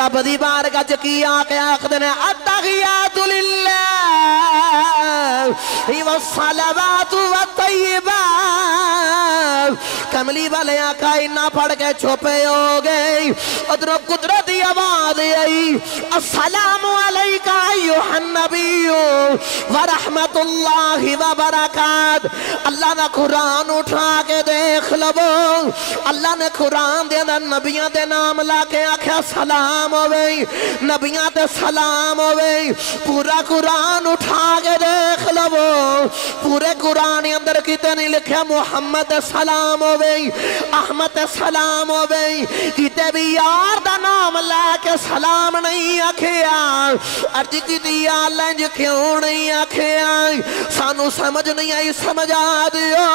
रब दी बारगाह च की आके आखदे ने अत्तहियातु लिल्लाह वस्सलावातु वत्तय्यिबात। कमली वाले आका इन्ना पढ़ के छुपे हो गए, उधरों कुदरती आवाज आई अस्सलामु अलैका अय्युहन नबिय्यु व रहमतुल्लाहि व बरकात। अल्लाह ने कुरान उठा के देख लवो, अल्लाह ने कुरान दे अंदर नबियां दे नाम ला के आख्या सलाम होवे, नबियां ते सलाम होवे। पूरा कुरान उठा के देख लवो, पूरे कुरान के अंदर किते नहीं लिखा मुहम्मद सलाम होवे, अहमद सलाम होवे, किते भी यार दा नाम लेके सलाम नहीं आखिया। अर्ज की अल्लाह जी क्यों नहीं आखिया, सानू समझ नहीं आई, समझ आ दियो।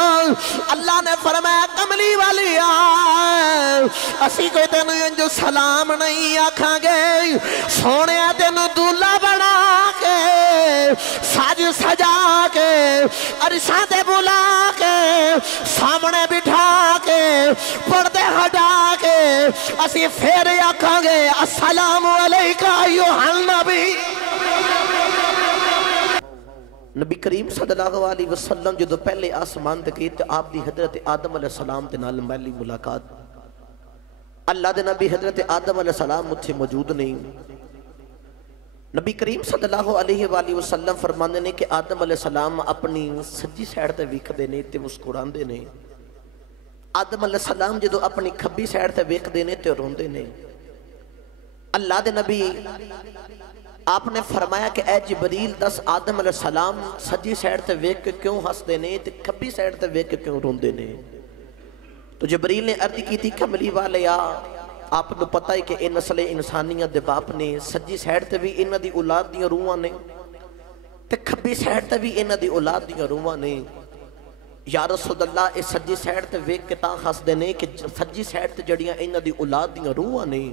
अल्लाह ने फरमाया कमली वाली असी कोई तेन जो सलाम नहीं आखांगे, सोने तेन दूल्हा बना के साज सजा के अरशा ते बुला के सामने बिठा के पर्दे हटा के असी फिर आखांगे अस्सलामु अलैका अय्युहन नबी। नबी करीम सल्लल्लाहु अलैहि वसल्लम जो पहले आसमान ते गए तो आप दी हजरत आदम अलैहिस्सलाम दे नाल पहली मुलाकात। अल्लाह दे नबी हजरत आदम अलैहिस्सलाम उत्थे मौजूद नहीं। नबी करीम सल्लल्लाहु अलैहि वसल्लम फरमाते ने कि आदम अलैहिस्सलाम अपनी सज्जी साइड ते वेखदे ने ते मुस्कुरांदे ने, आदम अलैहिस्सलाम जो अपनी खब्बी साइड ते वेखदे ने ते रोंदे ने। अल्लाह दे नबी आपने फरमाया कि ऐ जिबरील दस आदम अलैहिस्सलाम सज्जी साइड ते वेख के क्यों हंसदे ने ते खब्बी साइड ते वेख के क्यों रोंदे ने। तो जिबरील ने अर्ज की कमली वाले आपको पता है कि ये नस्ल इंसानियत दे बाप ने, सज्जी साइड ते भी इन्हां दी औलाद दियां रूहां ने ते खब्बी साइड ते भी इन्हां दी औलाद दियां रूहां ने। या रसूल अल्लाह इस सज्जी साइड ते वेख के तां हसदे ने कि सज्जी साइड ते जड़ियां इन्हां दी औलाद दियां रूहां ने,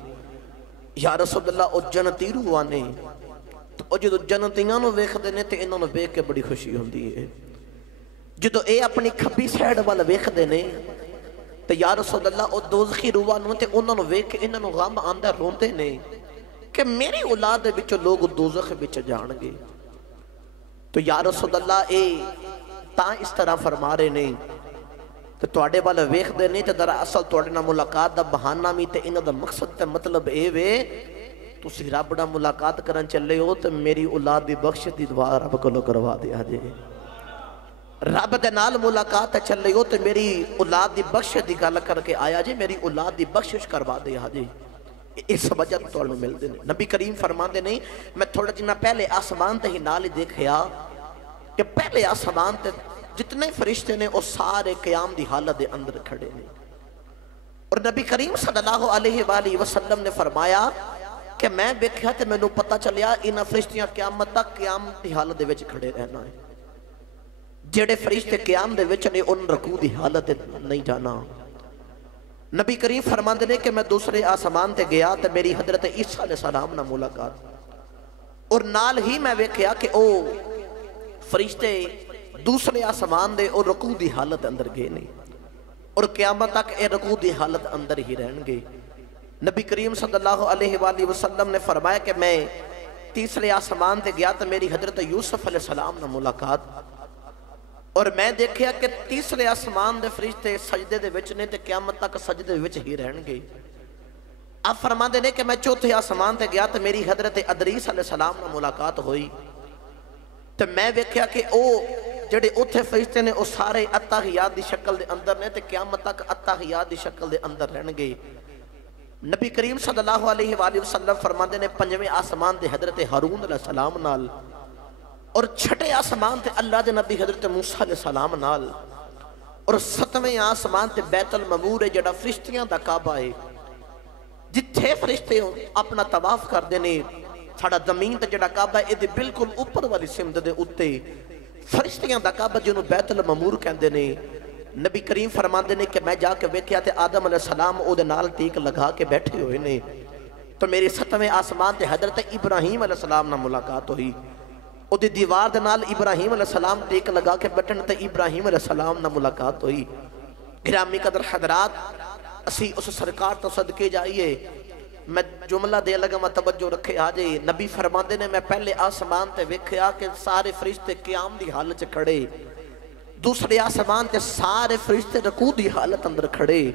या रसूल अल्लाह ओ जन्नती रूहां ने। तो ओ जदों जन्नतियां नूं वेखदे ने ते इन्हां नूं वेख के बड़ी खुशी हुंदी है। जदों ये अपनी खब्बी साइड वाल वेखदे ने तो या रसूल अल्लाह ओ दोज़खी रूहां नूं ते उन्हां नूं वेख के इन्हां नूं गम आंदा, रोंदे ने कि मेरी औलाद दे विचों लोग दोज़ख विच जाणगे। तो या रसूल अल्लाह ए तां इस तरह फरमा रहे ने ते तुहाडे वाल वेखदे ने ते दरअसल तुहाडे नाल मुलाकात दा बहाना भी ते इन्हां दा मकसद ते मतलब ए वे तुसीं रब नाल मुलाकात करन चले हो ते मेरी औलाद दी बख्शिश दी दुआ रब कोलों करवा दिया जे। रब दे नाल मुलाकात चले हो तो मेरी औलाद दी बख्शिश दी गल करके आया जी, मेरी औलाद दी बख्शिश करवा दे जी। इस वजह तो तुहानूं मिलदे ने। नबी करीम फरमाते नहीं, मैं थोड़ा जिन्ना पहले आसमान ते ही नाल ही देखिया कि पहले आसमान ते जितने फरिश्ते ने वो सारे क़याम दी हालत दे अंदर खड़े ने। और नबी करीम सल्लल्लाहु अलैहि वसल्लम ने फरमाया कि मैं देखिया तो मैनूं पता चलिया इन्हां फरिश्तियां क़यामत तक क़याम दी हालत दे विच खड़े रहना है। जेड़े फरिश्ते क़याम दे विच ने उन रकू दी हालत नहीं जाना। नबी करीम फरमाते ने कि मैं दूसरे आसमान ते गया तो मेरी हजरत ईसा अलैहिस्सलाम नाल मुलाकात, और नाल ही मैं वेखिया कि ओ फरिश्ते दूसरे आसमान दे और रकू दी हालत अंदर गए नहीं, और क़यामत तक ये रकू दी हालत अंदर ही रहेंगे। नबी करीम सल्लल्लाहु अलैहि वसल्लम ने फरमाया कि मैं तीसरे आसमान ते गया तो मेरी हजरत यूसुफ अलैहिस्सलाम नाल मुलाकात, और मैं देखिया कि तीसरे आसमान दे फरिश्ते सजदे दे विच ने ते क़यामत तक सजदे दे विच ही रहणगे। अब फरमाते ने कि मैं चौथे आसमान ते गया तो मेरी हजरत अदरीस अलैहिस्सलाम नाल मुलाकात हुई, तो मैं वेख्या कि ओ जेड़े उत्थे फरिश्ते ने वो सारे अत्ताहियात दी शक्ल दे अंदर ने ते क़यामत तक अत्ताहियात दी शक्ल दे अंदर रहणगे। नबी करीम सल्लल्लाहु अलैहि वसल्लम फरमाते ने पंजवें आसमान ते हजरत हारून अलैहिस्सलाम नाल, और छठे आसमान ते अल्लाह दे नबी हजरत मूसा अलैहिस्सलाम नाल, और सतवें आसमान ते बैतुल ममूर है जेड़ा फरिश्तियां दा काबा है, जिथे फरिश्ते अपना तवाफ करते ने। साडा जमीन ते जेड़ा काबा है इहदे बिल्कुल ऊपर वाली सिमत दे उत्ते फरिश्तियां दा काबा जिन्हों बैतुल ममूर कहते ने। नबी करीम फरमाते ने कि मैं जाके वेख्या ते आदम अलैहिस्सलाम ओहदे नाल टीक लगा के बैठे हुए ने। तो मेरे सतवें आसमान ते हजरत इब्राहीम अलैहिस्सलाम नाल मुलाकात हुई, उहदी दीवार दे नाल इब्राहीम अलैहिस्सलाम टेक लगा के बैठन ते इब्राहीम अलैहिस्सलाम नाल मुलाकात हुई। गिरामी कदर हजरात, असी उस सरकार तो सदके जाइए। میں جملہ دے لگا میں توجہ رکھے آجے نبی فرماندے نے میں پہلے آسمان تے ویکھیا کہ سارے فرشتے قیام دی حالت کھڑے دوسرے آسمان تے سارے فرشتے رکوع دی حالت اندر کھڑے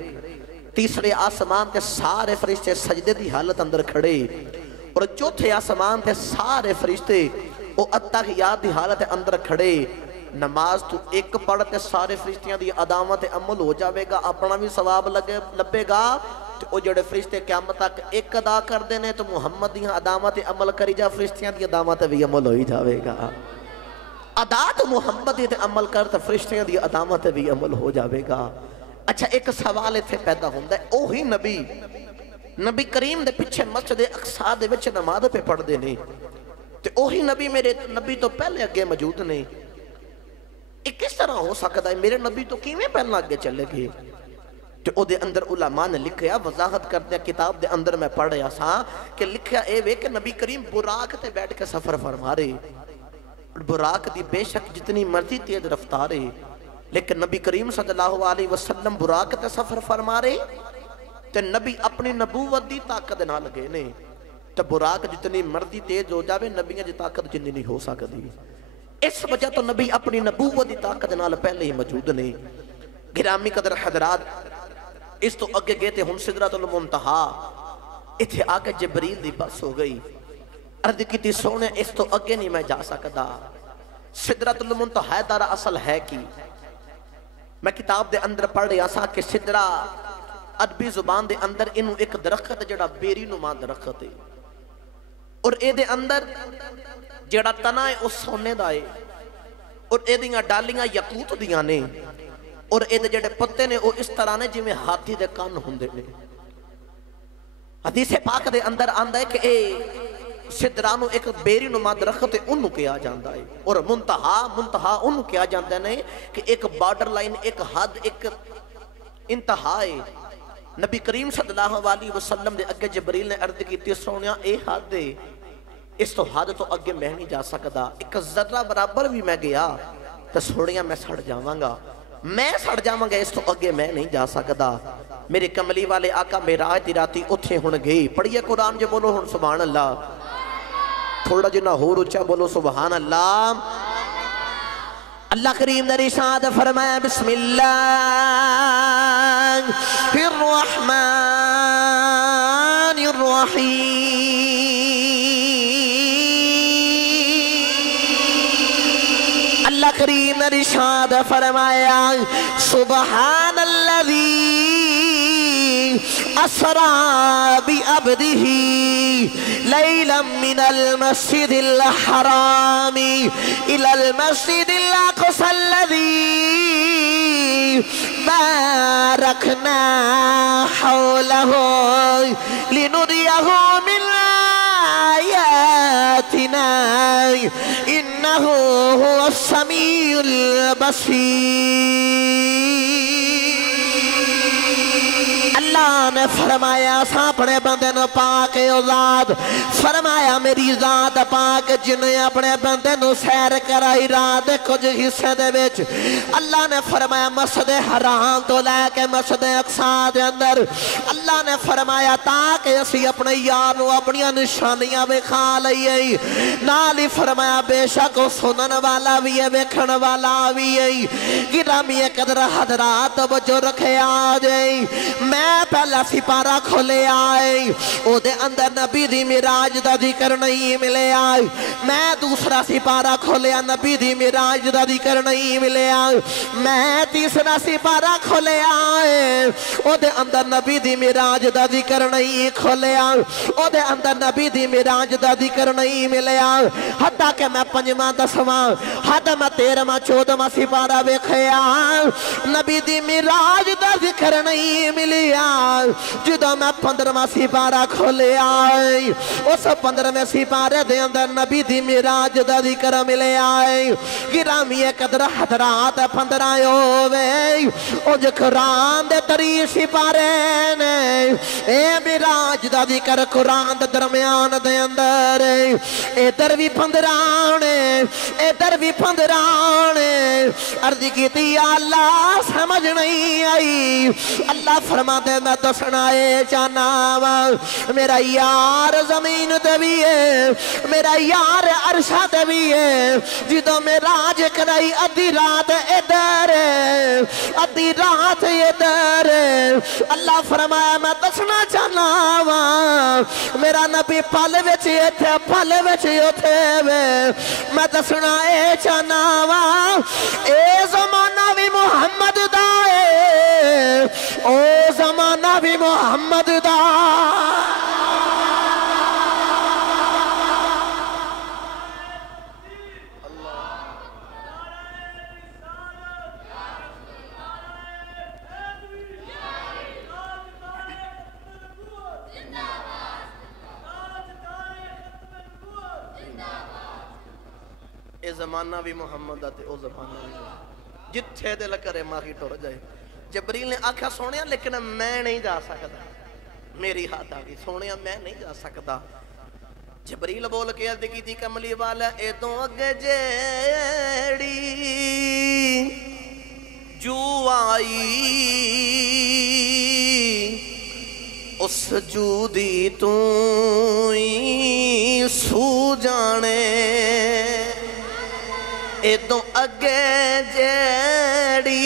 تیسرے آسمان تے سارے فرشتے سجدے دی حالت اندر کھڑے اور چوتھے آسمان تے سارے فرشتے او اتحیات دی حالت اندر کھڑے نماز تو ایک پڑھتے سارے فرشتیاں دی ادامت عمل ہو جاوے گا اپنا بھی ثواب لبے گا تو او جڑے فرشتے قیامت تک ایک ادا کر دینے تو محمد دی ادامت عمل کری جا فرشتیاں دی ادامت بھی عمل ہوئی جاوے گا ادا تو محمد دی عمل کر تو فرشتیاں دی ادامت بھی عمل ہو جاوے گا اچھا ایک سوال ایتھے پیدا ہوندا ہے اوہی نبی کریم دے پیچھے مسجد اقصی دے وچ نماز پہ پڑھ دینے تے اوہی نبی میرے نبی تو پہلے اگے موجود نے ایک کس طرح ہو سکتا ہے میرے نبی تو کیویں پہلا آگے چلے گئے تے او دے اندر علماء نے لکھیا وضاحت کرتے کتاب دے اندر میں پڑھ رہا سا کہ لکھیا اے وے کہ نبی کریم براق تے بیٹھ کے سفر فرما رہے براق دی بے شک جتنی مرضی تیز رفتار ہے لیکن نبی کریم صلی اللہ علیہ وسلم براق تے سفر فرما رہے تے نبی اپنی نبوت دی طاقت نہ لگے نے تے براق جتنی مرضی تیز ہو جاوے نبیاں دی طاقت جنی نہیں ہو سکتی اس وجہ تو نبی اپنی نبوت دی طاقت نال پہلے ہی موجود نے گرامی قدر حضرات اس تو اگے گئے تھے ہن سدرۃ المنتہا اتھے آ کے جبریل دی بس ہو گئی عرض کیتی سونے اس تو اگے نہیں میں جا سکدا سدرۃ المنتہا دار اصل ہے کی میں کتاب دے اندر پڑھ رہا سا کہ سدرہ عربی زبان دے اندر انہوں ایک درخت جڑا بیری نما درخت ہے اور اے دے اندر جڑا تنا ہے اس سونے دا ہے اور اے دیاں ڈالیاں یقوت دیاں نے اور اے دے جڑے پتے نے وہ اس طرح نے جی میں ہاتھی دے کان ہوندے نے حدیث پاک دے اندر آندہ ہے کہ اے سدرانو ایک بیری نما درخت ہے انہوں کیا جاندہ ہے اور منتہا انہوں کیا جاندہ ہے کہ ایک بارڈر لائن ایک حد ایک انتہا ہے نبی کریم صلی اللہ علیہ وسلم دے اگے جبریل نے عرض کی سونیا اے حد ہے اس تو حد تو اگے میں نہیں جا سکتا ایک ذرہ برابر بھی میں گیا تو سوڑیاں میں سڑ جاواں گا اس تو اگے میں نہیں جا سکتا میرے کملی والے آقا معراج دی راتی اتھے ہن گئی پڑھیے قرآن جو بولو ہن سبحان اللہ تھوڑا جنا ہور اچھا بولو سبحان اللہ اللہ کریم نے ارشاد فرمایا بسم اللہ الرحمن الرحیم اللہ کریم نے ارشاد فرمایا سبحان الذی اسرا بعبده ليلا من المسجد الحرام الى المسجد الاقصى الذي باركنا حوله لنريه من آياتنا إنه هو السميع البصير اللہ نے فرمایا اپنے بندے نو پاک ذات فرمایا میری ذات پاک جنہیں اپنے بندے نو سیر کرائی رات کچھ حصے دے وچ اللہ نے فرمایا مسجد حرام تو لے کے مسجد اقصی دے اندر اللہ نے فرمایا تاکہ اسی اپنے یار نو اپنی نشانیاں وکھا لئیے نالی فرمایا بے شک سنن والا بھی ہے ویکھن والا بھی ہے گرامی قدر حضرات توجہ رکھے آ جائے میں پہلا سپارہ کھولے آئے او دے اندر نبی دی معراج دا ذکر نہیں ملے آئے میں دوسرا سپارہ کھولے نبی دی معراج دا ذکر نہیں ملے آئے میں تیسرا سپارہ کھولے آئے او دے اندر نبی دی معراج دا ذکر نہیں کھولے آئے او دے اندر نبی دی معراج دا ذکر نہیں ملے آئے حتیٰ کہ میں پنجواں دسواں حد میں 13واں 14واں سپارہ ویکھے آئے نبی دی معراج دا ذکر نہیں ملے جدو میں 15واں سپارہ کھولے آئے اس 15ویں سپارے دے اندر نبی دی معراج دا ذکر ملے آئے گرامی قدر حضرات 15 ہوئے او جو قرآن دے 3 سپارے نے اے معراج دا ذکر قرآن دے درمیان دے اندر ادھر بھی 15 نے ادھر بھی 15 نے عرض کی تھی اللہ سمجھ نہیں آئی اللہ فرما دے میں دس दसनाए चाहना मेरा यार जमीन ते भी है, मेरा यार अरशा ते भी है। जिदों मेराज कराई अद्धी रात इधर अद्धी रात इधर, अल्लाह फरमाया मैं दसना चाहना वा मेरा नबी पल विच इत्थे पल विच उथे वे। मैं दसना ए चाहना वा ए ज़माना भी मुहम्मद दा है, ओ ज़माना भी मुहम्मद दा। ए ज़माना भी मुहम्मद दा ते ओ ज़माना भी जिथे दिल करे माही टुर जाए। जबरील ने आख्या सोने लेकिन मैं नहीं जा सकता, मेरी हाथ आ गई सोने मैं नहीं जा सकता। जबरील बोल के अर्ज की कमली वाला ए तो अगे जेड़ी जू आई उस जू दी तू ही सू जाने, इदों अगे जेड़ी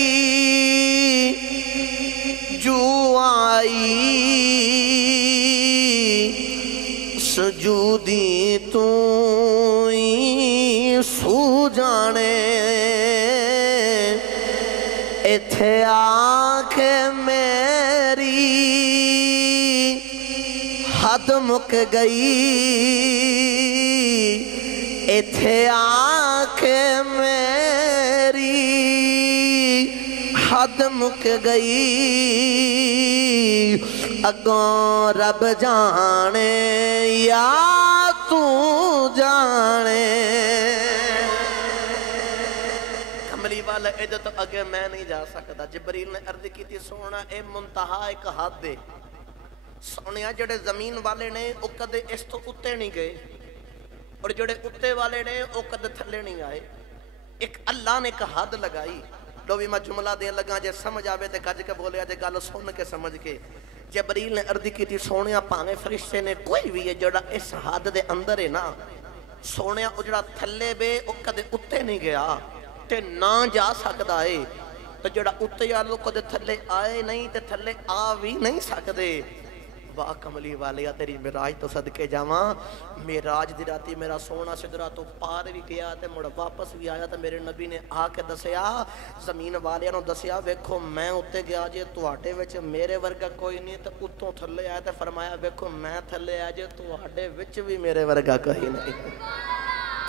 जू आई सजूदी तू सू जाने। इथे आके मेरी हद मुक गई, इथे आके मेरी हद मुक गई। अगों रब जाने या तू जाने। कमली वाला इधर तो अगे मैं नहीं जा सकता। जबरील ने अर्ज की सोना ए मुंतहा एक हद है। सोनिया जेड़े जमीन वाले ने वो कदे इस तो उत्ते नहीं गए और जेड़े उत्ते वाले ने वो कदे थले नहीं आए। एक अल्लाह ने एक हद लगाई। लो भी मैं जुमला देन लगा जे समझ आवे ते गज के बोलिया जे गल सुन के समझ के। जबरील ने अर्ज की सोनिया भावे फरिश्ते ने कोई भी है जेड़ा इस हद दे अंदर है ना सोनिया वो जेड़ा थले बे वो कदे उत्ते नहीं गया ते ना जा सकता है। तो जेड़ा उत्ते वालों कदे थले आए नहीं ते थले आ भी नहीं सकते। वाह कमली वाले तेरी मेराज तो सदके जावा। मेराज दी राती मेरा सोना सिदरा तो पार भी गया ते मुड़ वापस भी आया। तो मेरे नबी ने आके दसिया जमीन वाले दसिया वेखो मैं उत्ते गया जे तुहाडे विच मेरे वर्गा कोई नहीं। तो उत्तों थले आया तो फरमाया वेखो मैं थले आया जे तुहाडे विच भी मेरे वर्गा कोई नहीं,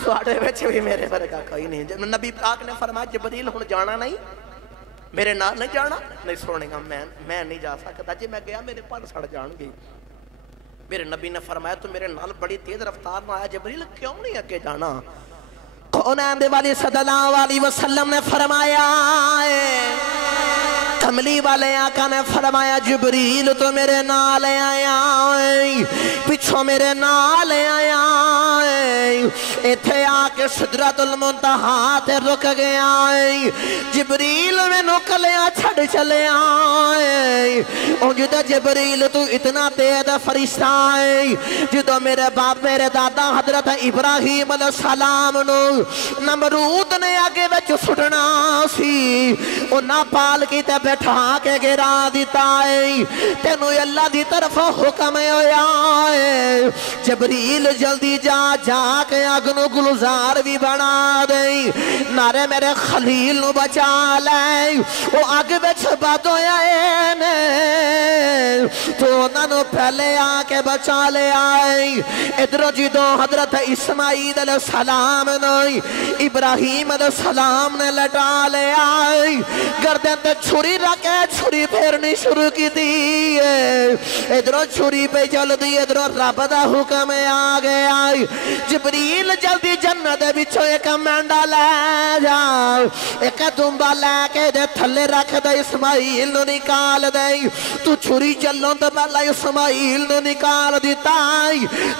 तुहाडे विच भी मेरे वर्गा कोई नहीं। नबी पाक ने फरमाया जबरील हुण जाना नहीं, मेरे नाल नहीं जाना। नहीं सुनेगा मैं नहीं जा सकता। जे मैं गया मेरे पर सड़ जाएंगे। मेरे नबी ने फरमाया तो मेरे नाल बड़ी तेज रफ्तार में आया जबरील क्यों नहीं अगे जाना। कौन आंदे वाली सल्लल्लाहु अलैहि वसल्लम ने फरमाया कमली वाले आका ने फरमाया जबरील तो मेरे नाल आया पिछों मेरे नाल आया इथे आके सिदरतुल मुंतहा ते रुक गया। जबरील मैनू कलिया छड़ चले जो जबरील तू इतना तेज फरिश्ता है। जो मेरे बाप मेरे दादा हजरत इब्राहिम अलैहिस्सलाम नु नमरूद ने आगे विच सुटना सी ओ नापाल की ते बैठा के गिरा दिता है। तेनू अल्लाह दी तरफ हुक्म होया है जबरील जल्दी जा जाके अग नू गुलजार भी बना दे। नारे मेरे खलील नू बचा ले वो अग विच बद होया ने तो उन्होंने पहले आके बचा ले आए। इधरों जो हजरत इस्माईल अलैहिस्सलाम ने इब्राहिम अलैहिस्सलाम ने लटा ले आए। गर्दन ते छुरी रखे छुरी फेरनी शुरू की थी। इधरों छुरी पे चलती इधरों रब दा हुक्म आ गया। जबरील जल्दी जन्नत विचों एक मेंढा ले जा एक दुंबा लैके दे थले रख दे इस्माइल नूं निकाल दे। तू छुरी चलों तो पहला इस्माइल नूं निकाल दिता,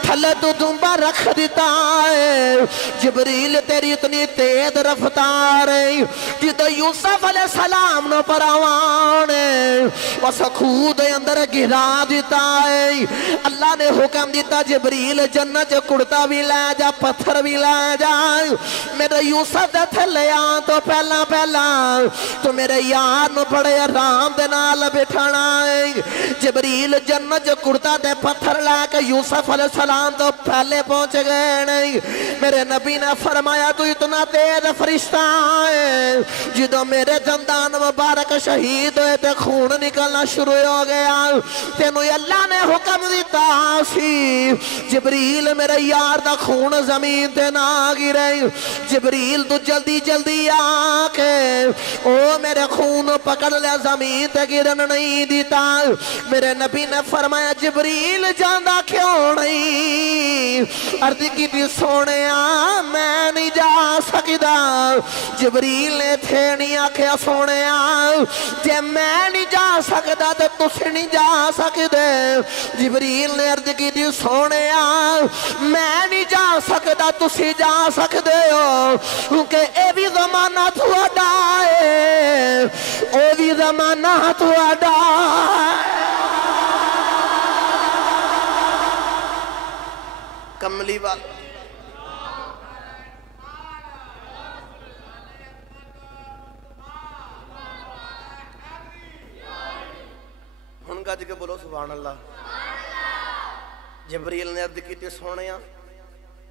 थले तू दुंबा रख दिता है। जिबरील तेरी इतनी तेज रफ्तार है, जिदों यूसुफ अलैहिस्सलाम नूं परवान उस खूह दे अंदर गिरा दिता है। अल्लाह ने हुक्म दिता जिबरील जन्नत च कुड़ता भी लै जा, पत्थर भी लै जा। मेरे यूसुफ दे थले आ तो पहला पहला तो मेरे यार नूं बड़े आराम दे नाल बिठाना है। जिबरील जन्नत च कुड़ता ते पत्थर लैके यूसुफ अलैहिस्सलाम तो पहले पहुंच गए नहीं। मेरे नबी ने फरमाया तू इतना तेज फरिश्ता है, जिदों मेरे दंदान मुबारक शहीद होए ते खून निकलना शुरू हो गया, तेनू अल्लाह ने हुक्म दिता सी जिबरील मेरे यार दा खून जमीन ते ना गिरे। जिबरील तू जल्दी जल्दी आके ओ मेरे खून पकड़ लिया, जमीन ते गिरन नहीं दिता। मेरे नबी ने फरमाया जिबरील जांदा क्यों नहीं? अर्ज की सोने मैं नहीं जा सकदा। जिबरील ने थे नहीं आख्या सोने जे मैं नहीं जा सकदा तो तुसी नहीं जा सकदे। जिबरील ने अर्ज की सोने मैं नहीं जा सकदा, तुसी जा सकदे हो, क्योंकि ये भी जमाना तुहाडा है, ओ भी जमाना तुहाडा। कमली वाला हुण गज के बोलो सुभान अल्लाह। जिबरील ने अर्ज की सोने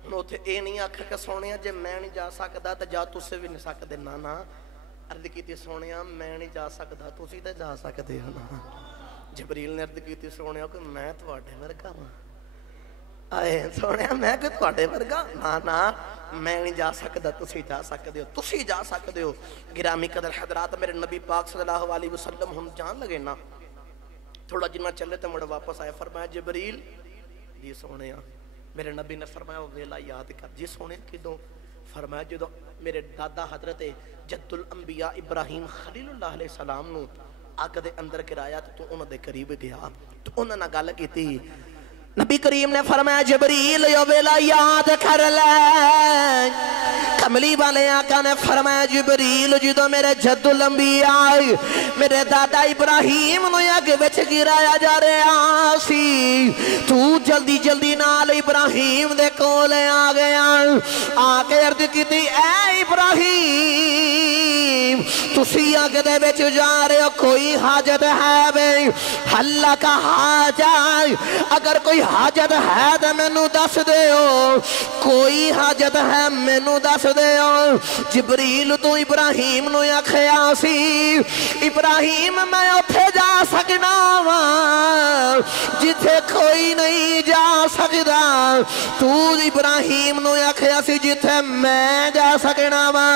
हुण उत्थे ये नहीं आखिया कि सोने जे मैं नहीं जा सकदा तो जा तुसी भी नहीं सकदे। ना ना अर्ज की सोने मैं नहीं जा सकदा, तुसी तो जा सकदे हो ना। जिबरील ने अर्ज की सोने कि मैं तुहाडे वर्गा वां। आए सोने मैं कि तुहाडे वर्गा? ना ना मैं नहीं जा सकदा, तुसी जा सकदे हो, तुसी जा सकदे हो। गिरामी कदर हजरात मेरे नबी पाक सल्लल्लाहु अलैहि वसल्लम हम जान लगे ना, थोड़ा जिन्ना चले तो मुड़ वापस आया। फरमाया जिबरील जी सोने मेरे नबी ने फरमाया वेला याद कर। जी सोने किदों? फरमाया जो मेरे दादा हजरत जद्दुल अंबिया इब्राहिम खलीलुल्लाह अलैहि सलाम नूं अग दे अंदर गिराया तो तू उन्हां दे करीब गया तो उन्हां नाल गल कीती। नबी करीम ने फरमाया जिबरील यो वेला याद कर ले। कमली वाले आका ने फरमाया जिबरील जो मेरे जद्दुल अंबिया मेरे दादा इब्राहिम नूं अग विच गिराया जा रहा सी, तू जल्दी जल्दी नाल इब्राहिम दे कोल आ गया। आके अर्ज कीती ऐ इब्राहिम तुसी अग दे विच जा रहे हो, कोई हाजत है वे? हल्ला का हाजा, अगर कोई हाजत है तो मैनू दस दिओ, कोई हाजत है मैनू दस दिओ। जिबरील तू इब्राहिम नूं आखिया सी इब्राहिम मैं उत्थे जा सकना वा जिथे कोई नहीं जा सकदा। तू इब्राहिम नूं आखिया सी जिथे मैं जा सकना वा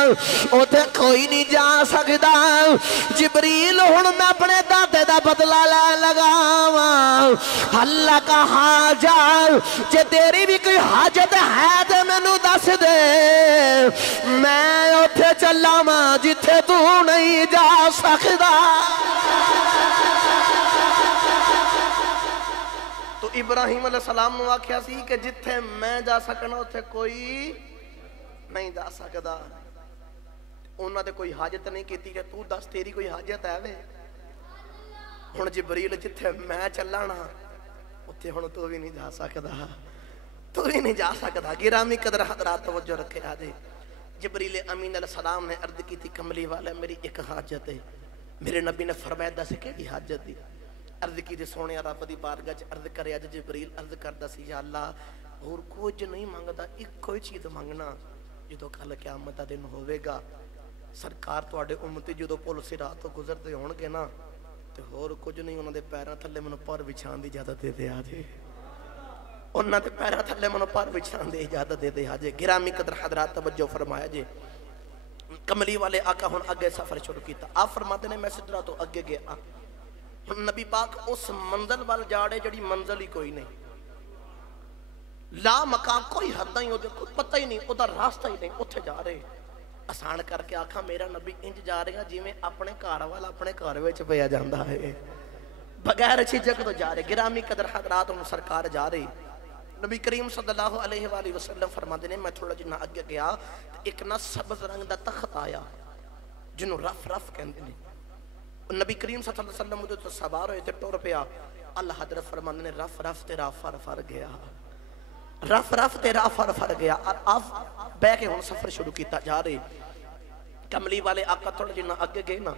उत्थे कोई नहीं जा सकदा। जिबरील हुण मैं अपने दादे दा बदला लै लगा वा। अल्लाह का हाजा जे तेरी भी कोई हाजत है तो मैनू दस दे, मैं उत्थे चला वा जिथे तू नहीं जा सकदा। तो इब्राहिम अलैहिस्सलाम नूं आख्या सी कि जिथे मैं जा सकना उत्थे कोई नहीं जा सकदा। उन्हां दे कोई हाजत नहीं की कि तू दस तेरी कोई हाजत है वे? हुण जिबरील जिथे मैं चला ना उत्थे हुण तू भी नहीं जा सकदा, तू भी नहीं जा सकदा। गिरामी कदर हजरात तवज्जो रखे आजे। जिबरील अमीन अलैहिस्सलाम ने अर्ज की कमली वाले मेरी एक हाजत है। मेरे नबी ने फरमाया दस केड़ी हाजत दी? अर्ज की सोने रब की बारगाह च अर्ज करे। अज जिबरील अर्ज करदा सी या अल्लाह होर कुछ नहीं मंगदा, इक्को ही चीज़ मंगना जो कल क़यामत दा दिन होवेगा सरकार तुहाडे उम्मती जो पुल सिरात तो गुजरते होणगे ना तो होर कुछ नहीं उन्होंने पैरों थले मैनूं पर विछाण की इजाजत दे दे आजे। उन्होंने पैरों थले मैनूं पर विछाण की इजाजत दे दे आजे। गिरामी कदर हजरात तवज्जो फरमाया जे। कमली वाले आका हुण अगे सफर शुरू किया। आप फरमाते ने मैं सिदरा तो अगे गया। हुण नबी पाक उस मंजिल वाल जा रहे जिहड़ी मंजिल ही कोई नहीं, ला मकाम कोई हद ही, कोई पता ही नहीं, उहदा रास्ता ही नहीं, उत्थे जा रहे। आसान करके आखा मेरा नबी इंज जा रहा जिवें अपने घर वाला अपने घर में पिया जाता है, बगैर झिझक तो जा रहे। गिरामी कदर हजरात हम सरकार जा रही, नबी करीम सल्लल्लाहु अलैहि वसल्लम फरमाते ने मैं थोड़ा जिन्ना अगे गया एक ना सबज रंग का तख्त आया जिन्हों रफ रफ कहते हैं। नबी करीम सल्लल्लाहु अलैहि वसल्लम उहदे तो सवार होए ते टुर पिया। अल्लाह हजरत फरमाते ने रफ रफ तेरा फर फर गया, रफ रफ तेरा फर फर गया। आप बह के हुण सफर शुरू किया जा रहे। कमली वाले आका थोड़ा जिन्ना अगे गए ना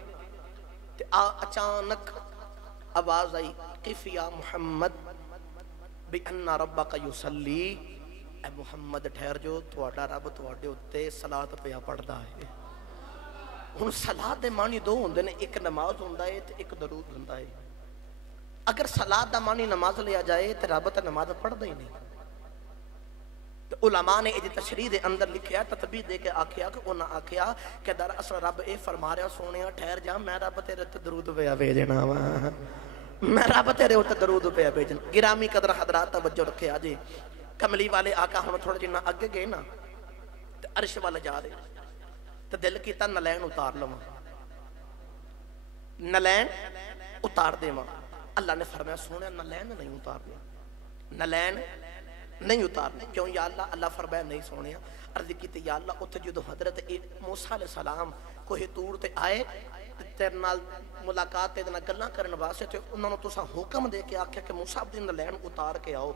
ते अचानक आवाज आई किफिया मुहम्मद भी अन्ना रब्बका युसल्ली, ए मुहम्मद ठहर जो तुहाडा रब तुहाडे उत्ते सलात पिया पढ़दा है। हुण सलात दे मानी दो हुंदे ने, एक नमाज हुंदा है ते एक दरूद हुंदा है। अगर सलात दा मानी नमाज लिया जाए तो रब तो नमाज पढ़दा ही नहीं। तो उलमा ने इहदी तशरीह दे अंदर लिखिया ततबीह दे के आखिया कि उन्हां आखिया कि दरअसल रब ये फरमा रहा सोनिया ठहर जा मैं रब तेरे ते दरूद पिया भेजना वा, मैं रब तेरे उत्ते दरूद पिया भेजना। गिरामी कदर हजरात तवज्जो रखे आज कमली वाले आका हुण थोड़ा जिन्ना अगे गए ना ते अर्श वाल जा रहे तो दिल कीता नलैन उतार लवां, नलैन उतार देवां। अल्लाह ने फरमाया सोनिया नलैन नहीं उतारने, नलैन नहीं उतारने। क्यों या अल्लाह? अल्लाह फरमाया नहीं सोने अर्ज की या अल्लाह उत्थे जो हजरत मूसा अलैहि सलाम कोई तूर ते आए तेरे नाल मुलाकात तेरे नाल गल्लां करन वास्ते ते उन्हां नूं तुसां हुक्म दे के आख्या कि मूसा दी नलैन उतार के आओ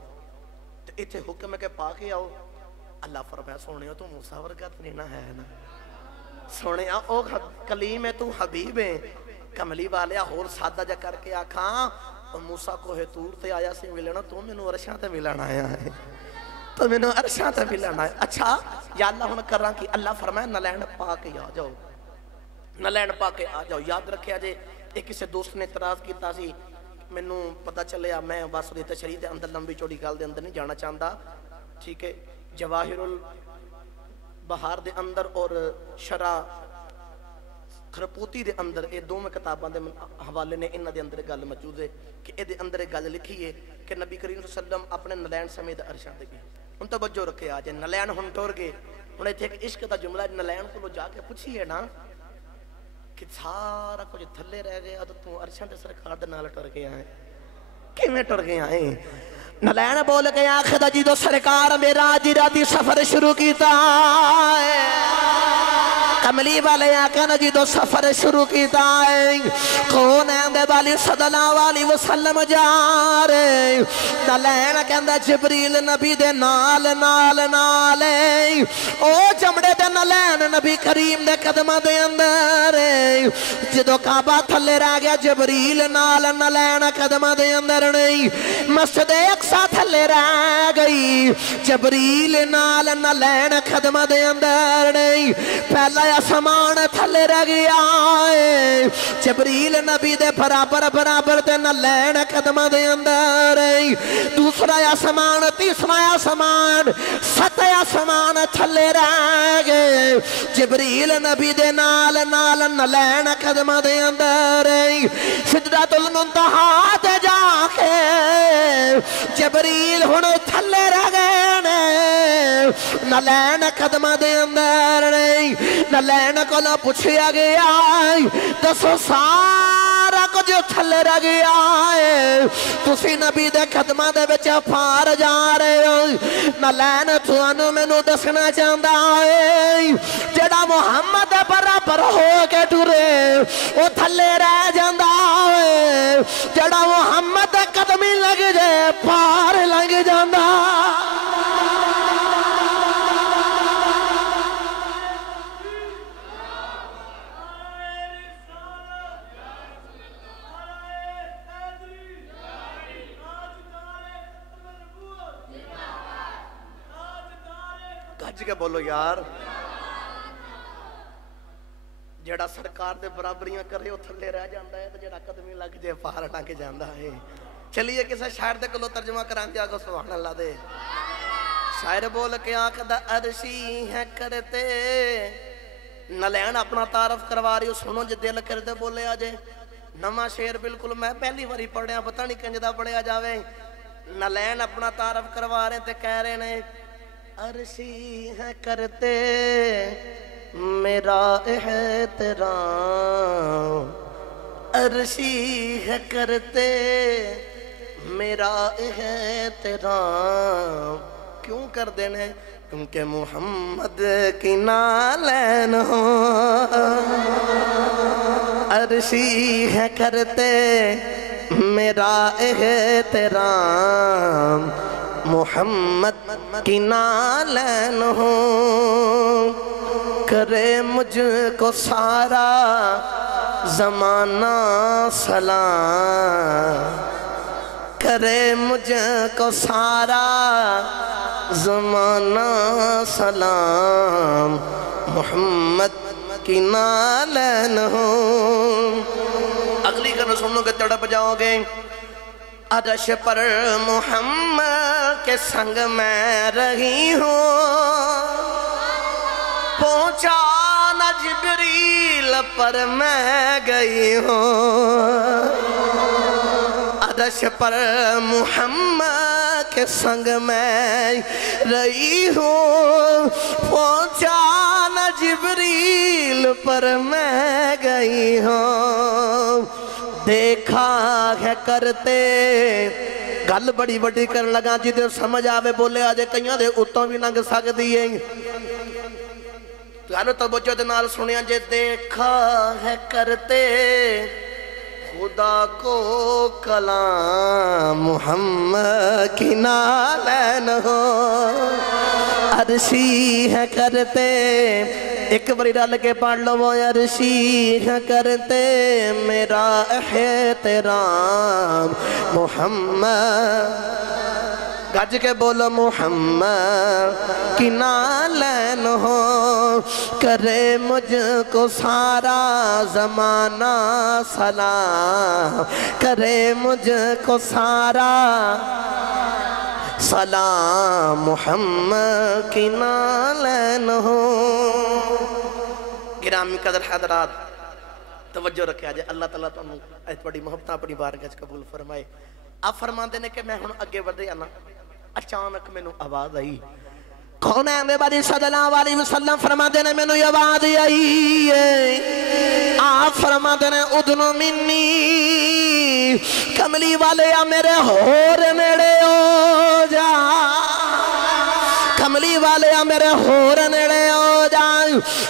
ते इत्थे हुक्म है कि पा के आओ। अल्लाह फरमाया सोने तू मूसा वर्गा तो नहीं ना है ना, सोने ओ कलीम है तू हबीब है। कमली वाले होर सादा जा करके आखा मूसा कोहे तूर ते आया सी मिलना, तू मैनू अरशां ते मिलन आया है, तो मैनू अरशां ते मिलन आया। अच्छा या अल्लाह हुण करां कि? अल्लाह फरमाया नलैन पा के आ जाओ, नलैन पा के आ जाओ। याद रखिया जे एक किसी दोस्त ने इतराज किया सी, मैनू पता चलिया मैं बस उहदी तशरीह दे अंदर लंबी चौड़ी गल दे अंदर नहीं जाना चाहता, ठीक है। जवाहिरुल बहार दे अंदर और शरा खरपूती दे अंदर ये दोवें किताबां दे हवाले ने, इन्हां दे अंदर गल मौजूद है कि इहदे अंदर गल लिखी है कि नबी करीम सल्लल्लाहु अलैहि वसल्लम अपने नलैन समेत अरशां ते गए। हुण तवज्जो रखे आज नलैन हुण टुर गए। हुण इत्थे एक इश्क दा जुमला नलैन कोलों जाके पुछिए ना कि सारा कुछ थल्ले रह गया तो तू अरशां ते सरकार दे नाल टुर गया है, किवें टुर गया है? नलैन बोल के आखदा जी तो सरकार मेरा आज राती सफर शुरू कीता है। कमली वाले आका ने जो सफर शुरू किया है कौन आंदे वाली सल्लल्लाहु अलैहि वसल्लम जा रहे नलैन कहंदा जिबरील नबी दे नाल नाल नाल ओ चमड़े दे नलैन नबी करीम दे कदमां दे अंदर जदों काबा थल्ले रह गया जिबरील नाल नलैन कदमां दे अंदर नहीं मस्जिद अक्सा थल्ले रह गई जिबरील नाल नलैन कदमां दे अंदर नहीं पहला आसमान थले रह गया जिबरील नबी दे बराबर बराबर ते नलैन कदमां दे अंदर दूसरा आसमान तीसरा आसमान सत्ता आसमान थले रह गए जिबरील नबी दे नाल नाल नलैन कदमां दे अंदर सिदरतुल मुंतहा ते जाके जिबरील हुण थले रह गए नलैन कदमां दे अंदर नलैन को पूछा गया दसो सारा कुछ थले रह गया है तुसी नबी दे कदमां दे विच पार जा रहे हो नलैन तुहानू मैनू दसना चाहता है जेड़ा मुहम्मद बराबर हो के टुरे वो थले रह जांदा है जेड़ा मुहम्मद कदमी लग जाए पार लग जांदा। के बोलो यार जेड़ा सरकार दे बराबरियां करे वो थले रह जाता है तो जेड़ा कदमी लग जाए पार लग जाता है। चलिए किसी शायर दे कोलों तर्जमा करांगे आगो सुभान अल्लाह दे शायर बोल के आखदा अरशी है करते नलैन अपना तारफ करवा रही हो सुनो जे दिल करते बोले आ जाए नवा शेर बिल्कुल मैं पहली बारी पढ़िया पता नहीं कंजदा पढ़िया जावे नलैन अपना तारफ करवा रहे ते कह रहे ने अर्शी है करते میرا احترام عرشی ہے کرتے میرا احترام کیوں کر دینے کیونکہ محمد کی نالین ہو عرشی ہے کرتے میرا احترام محمد کی نالین ہو کرے مجھ کو سارا زمانہ سلام کرے مجھ کو سارا زمانہ سلام محمد کی نالین ہو اگلی کرنا سنو گے تڑپ جاؤ گے عرش پر محمد کے سنگ میں رہی ہوں پہنچا نہ جبریل پر میں گئی ہوں عرش پر محمد کے سنگ میں رہی ہوں پہنچا نہ جبریل پر میں گئی ہوں دیکھا ہے کرتے گل بڑی بڑی کر لگا جی دے سمجھ آوے بولے آجے کئیاں دے اتوں بھی لنگ سک دیئے گالو توجہ دے نال سنیا جے دیکھا ہے کرتے خدا کو کلام محمد کی نالین ہو عرشی ہے کرتے ایک بری ڈال کے پڑھ لو وہ عرشی ہے کرتے میرا احترام محمد گج کے بولو محمد کی نالین ہو کرے مجھ کو سارا زمانہ سلام کرے مجھ کو سارا سلام محمد کی نالین ہو گرامی قدر حضرات توجہ رکھے آجے اللہ تعالیٰ تو ایت بڑی محبتہ اپنی بارگاہ قبول فرمائے آپ فرما دینے کہ میں ہوں اگے بڑھ رہا نا اچانک میں نو آواز آئی کون ہے اندے باری صلی اللہ علیہ وسلم فرما دینے میں نو یہ آواز آئی آپ فرما دینے ادنو منی کملی والے یا میرے ہور نیڑے ہو جا کملی والے یا میرے ہور نیڑے ہو جا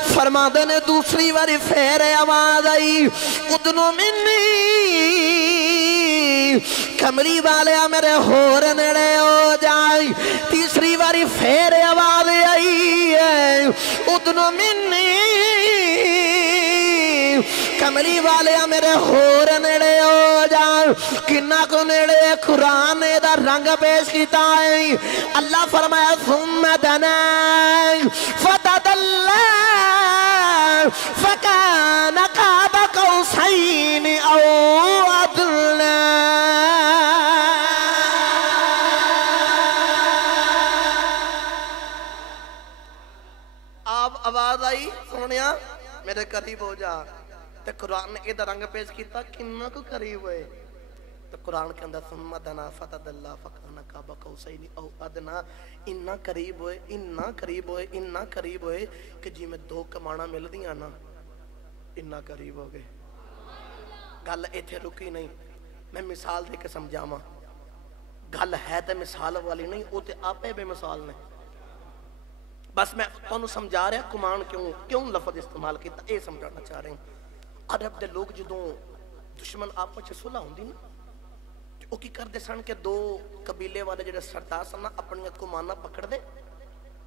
فرما دینے دوسری باری پھر آواز آئی ادنو منی کملی والے میرے ہور نیڑے ہو جائے تیسری باری پھر آواز آئی ہے ادنو منی کملی والے میرے ہور نیڑے ہو جائے کنہ کو نیڑے قرآن دا رنگ پیش کیتا ہے اللہ فرمایا ثم دنا فتدلّا فکان قاب قوسین او ادنا آواز آئی سونیا میرے قریب ہو جا تو قرآن نے ادھر رنگ پیش کیتا کنہ کو قریب ہوئے تو قرآن کے اندر ثم دنا فتدلّا فکان قاب قوسین او ادنا انہا قریب ہوئے انہا قریب ہوئے انہا قریب ہوئے کہ جی میں دو کمانا مل دیا نا انہا قریب ہو گئے گل ایتھے رکی نہیں میں مثال دے کے سمجھاما گل ہے تے مثال والی نہیں وہ تے آپے بے مثال نے بس میں تانوں سمجھا رہا کمان کیوں لفظ استعمال کیتا اے سمجھانا چاہ رہے ہیں عرب دے لوگ جدوں دشمن آپس وچ صلح ہوندی نا او کی کردے سن کہ دو قبیلے والے جڑے سردار سن اپنی کماناں پکڑ دے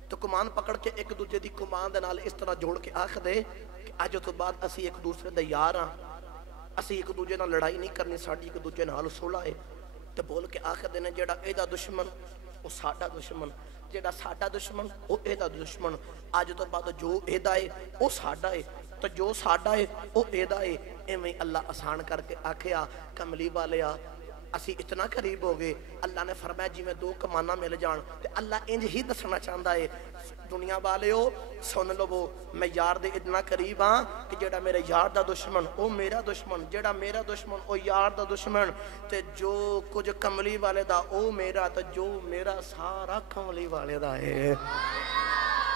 تو کمان پکڑ کے ایک دوجے دی کمان دے نال اس طرح جوڑ کے آکھ دے کہ اج تو بعد اسی ایک دوسرے دے یار ہاں اسی ایک دوجے نال لڑائی نہیں کرنی ساڈی ایک دوجے نال صلح ہے تے بول کے آکھ دے نے جڑا ایدا دشمن او ساڈا دشمن جیڑا ساڈا دشمن او ایدا دشمن آج تو بعد جو ایدا ہے او ساڈا ہے تو جو ساڈا ہے او ایدا ہے ایویں اللہ آسان کر کے آکھیا کملی والیا اسی اتنا قریب ہو گئے اللہ نے فرمایا جی میں دو کمانہ مل جان تے اللہ انج ہی دسنا چاہتا ہے دنیا والے ہو سن لو میں یار دے اتنا قریب ہاں کہ جیڑا میرے یار دا دشمن او میرا دشمن جیڑا میرا دشمن او یار دا دشمن تے جو کچھ کملی والے دا او میرا تے جو میرا سارا کملی والے دا ہے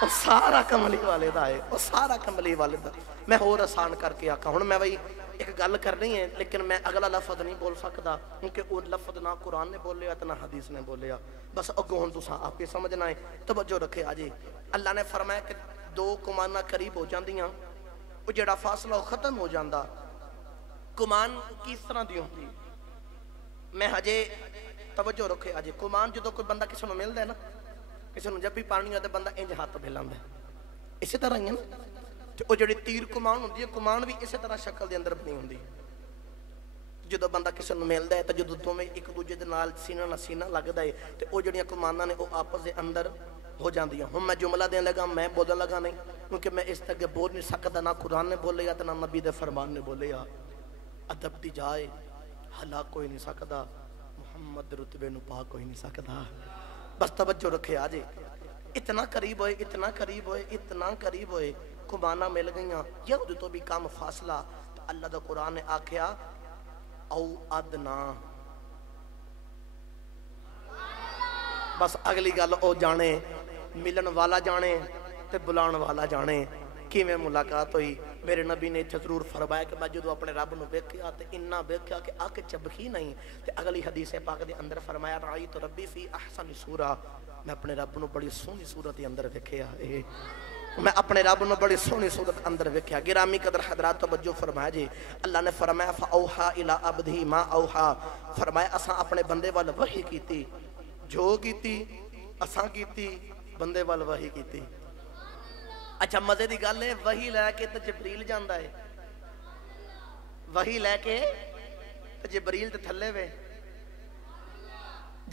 وہ سارا کملی والے دا ہے، وہ سارا کملی والے دا۔ میں اور آسان کر کے آکھا ہوں، میں بھائی ایک گل کرنی ہے لیکن میں اگلا لفظ نہیں بول سکتا کیونکہ وہ لفظ نہ قرآن نے بولیا نہ حدیث نے بولیا، بس اگوں ہن تساں آپ ہی سمجھنا ہے۔ توجہ رکھے آجی، اللہ نے فرمایا کہ دو کماناں قریب ہو جاندیاں، وہ جڑا فاصلہ وہ ختم ہو جاندا۔ کمان کس طرح دی ہوندی؟ میں ہجے توجہ رکھے آجی، کمان جدو کوئی بندہ کسی نے ملدا ہے نا، کسی نے جب بھی پانی ہوتا ہے بندہ انج ہاتھ ملاندا ہے، اسی طرح ہی ہے نا۔ وہ جڑی تیر کمان ہوندی ہے، کمان بھی اسی طرح شکل دے اندر بنی ہوندی ہے۔ جدو بندہ کسی نے ملدا ہے تو جدو دوویں ایک دوجے دے نال سینہ نہ سینہ لگدا ہے تے او جڑیاں کماناں نے او آپس دے اندر ہو جاندیاں۔ ہن میں جملہ دین لگا، میں بولن لگا نہیں کیونکہ میں اس تک بول نہیں سکدا، نہ قرآن نے بولیا تے نہ نبی دے فرمان نے بولیا۔ ادب دی جائے ہلا کوئی نہیں سکدا، محمد رتبے نو پا کوئی نہیں سکدا۔ بس توجہ رکھے آجے، اتنا قریب ہوئے، اتنا قریب ہوئے، اتنا قریب ہوئے، کمانہ مل گئیاں، یہ تو بھی کام فاصلہ۔ تو اللہ دا قرآن نے آکھیا او ادنا، بس اگلی گل او جانے، ملن والا جانے تے بلان والا جانے کہ میں ملاقات ہوئی۔ میرے نبی نے ضرور فرمایا کہ میں جدو اپنے رب نو ویکھیا تے اتنا ویکھیا کہ آنکھ چبکی نہیں، تے اگلی حدیث پاک دے اندر فرمایا رأیت ربی فی احسن صورہ، میں اپنے رب نو بڑی سونی صورت دے اندر ویکھیا، میں اپنے رب نو بڑی سونی صورت اندر ویکھیا۔ گرامی قدر حضرات توجہ فرمایا جی، اللہ نے فرمایا فاوحا الی عبدہ ما اوحا، فرمایا اساں اپنے بندے وال وحی کیتی، جو کیتی اساں کیتی، بندے وال وحی کیتی۔ اچھا مزے دی گل ہے، وحی لے کے تے جبریل جاندا ہے، وحی لے کے تے جبریل تے تھلے وے،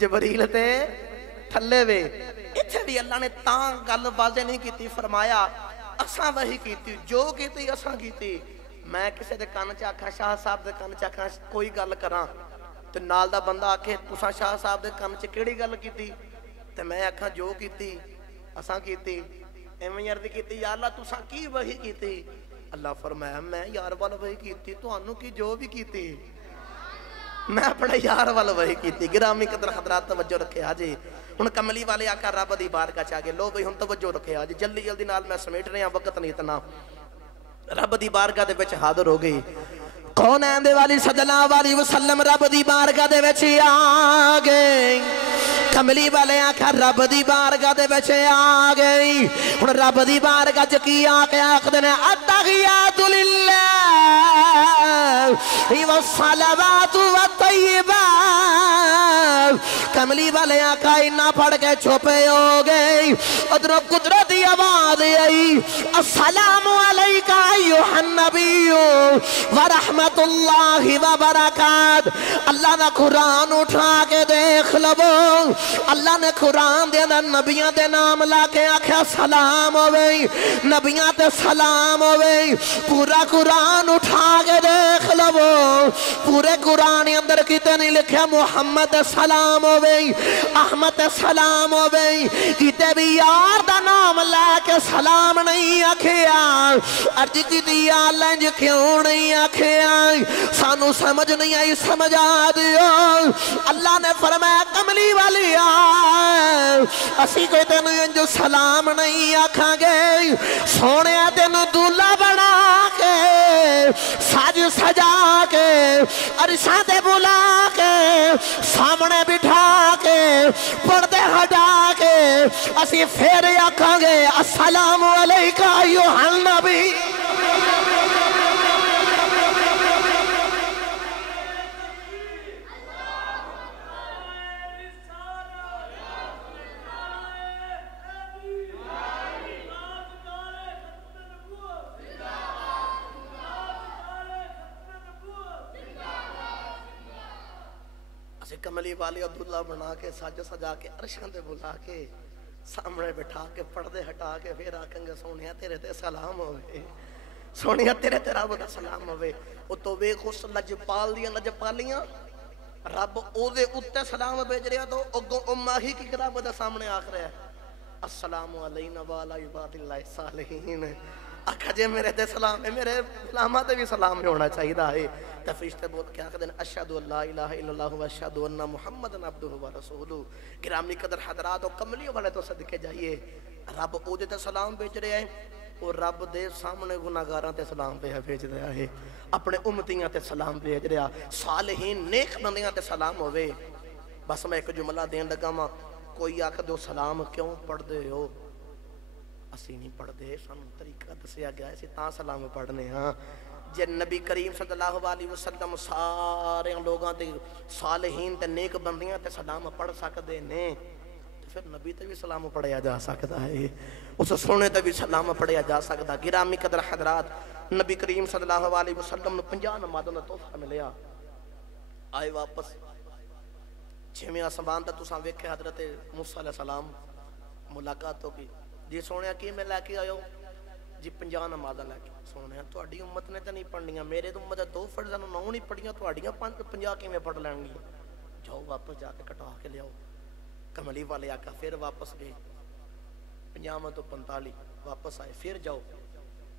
جبریل تے تھلے وے۔ اتھے بھی اللہ نے تاں گل واضح نہیں کیتی، فرمایا اساں وحی کیتی، جو کیتی اساں کیتی۔ میں کسے دے کان چ آکھاں، شاہ صاحب دے کان چ آکھاں کوئی گل کراں تے نال دا بندہ آکھے تساں شاہ صاحب دے کان چ کیڑی گل کیتی تے میں آکھاں جو کیتی اساں کیتی، ایویں عرض کیتی یا اللہ تساں کی وحی کیتی؟ اللہ فرمایا میں یار وال وحی کیتی، تانوں کی جو بھی کیتی میں اپنے یار وال وحی کیتی۔ گرامی قدر حضرات توجہ رکھے آجی، ہن کملی والے آقا رب دی بارگاہ چ آگے لو بھئی ہن توجہ رکھے آجی، جلدی جلدی نال میں سمیٹ رہا وقت نہیں اتنا۔ رب دی بارگاہ دے وچ حاضر ہو گئی، کونین دے والی صلی اللہ علیہ وسلم رب دی بارگاہ دے وچ آ گئے۔ کملی والے آکھا رب دی بارگاہ دے وچ آ گئی، ہن رب دی بارگاہ چ کی آ کے آکھدے نے التحیات للہ والصلوات والطیبات۔ کملی والے آقا انہا پڑھ کے چھپے ہو گئے، ادھر قدرتی آواز آئی السلام علیکہ ایوہ النبی ورحمت اللہ وبرکات۔ اللہ نے قرآن اٹھا کے دیکھ لو، اللہ نے قرآن دے اندر نبیاں دے نام لا کے آکھیا سلام ہوئے، نبیاں تے سلام ہوئے۔ پورا قرآن اٹھا کے دیکھ لو، پورے قرآن اندر کتے نہیں لکھیا محمد سلام ہوئے، احمد سلام ہوئے، کتے بھی یار دا نام لا کے سلام نہیں آکھیا۔ ارج کی دیا لنج کیوں نہیں آکھیا؟ سانو سمجھ نہیں آئی، سمجھ آ دیو۔ اللہ نے فرمایا کملی والی اسی کوئی تینو انجو سلام نہیں آکھاں گے، سونے تینو دولہ بنا کے ساج سجا کے عرشاں تے بلا کے سامنے بٹھا کے پردے ہٹا کے اسی پھر آکھاں گے السلام علیکہ ایوہ النبی۔ کملی والی عبداللہ بنا کے ساج سجا کے عرشاں دے بلا کے سامنے بٹھا کے پردے ہٹا کے پھر آکھیں گے سونیا تیرے تے سلام ہوئے، سونیا تیرے تے رب دا سلام ہوئے۔ او تو ویکھ اس لجپال دیاں لجپالیاں، رب او دے اتے سلام بھیج رہا تو اگوں امہ ہی کی رب دا سامنے آکھ رہا ہے السلام علینا وعلی عباد اللہ الصالحین۔ آکھا جے میرے تے سلام ہے، میرے سلامہ تے بھی سلام میں ہونا چاہیے ہے۔ فرشتے بول کے آکھا دیں اشہدو اللہ الہ الا اللہ و اشہدو انہ محمد عبدہ و رسولہ۔ گرامی قدر حضرات و کملیوں والے تو صدقے جائیے، रब ओदे ते सलाम भेज रहा है, और रब दे सामने गुनाहगारां ते सलाम पे भेज रहा है, अपने उम्मतियां ते सलाम भेज रहा, सालिहीन नेक बंदियां ते सलाम होवे। बस मैं एक जुमला देन लगा वा, कोई आख दो सलाम क्यों पढ़ते हो, असी नहीं पढ़ते, सानू तरीका दसिया गया है तां सलाम पढ़ने। हाँ जे नबी करीम सल्लल्लाहु अलैहि वसल्लम सारे लोगों ते सालिहीन ते नेक बंदियां ते सलाम पढ़ सकते ने, फिर नबी ते भी सलाम पढ़िया जा सकता है, उस सोने ते भी सलाम पढ़िया जा सकता। गिरामी कदर हजरात, नबी करीम सल्लल्लाहु अलैहि वसल्लम 50 नमाज़ों का तोहफा मिलिया, आए वापस 6वें आसमान तक तुसां वेखे हजरत मूसा अलैहि सलाम मुलाकात होगी जी, सोने की मैं लैके आयो जी 50 नमाज़ां लैके। सोने तुहाडी उम्मत ने तो नहीं पढ़नियां, मेरे तो उम्मत 2 फर्ज़ 9 नहीं पढ़ियां, तुहाडियां 50 किवें पढ़ लैणगियां। जाओ वापस जाके कटा के लियाओ। कमली वाले आका फिर वापस गए, 50 तो 45 वापस आए, फिर जाओ,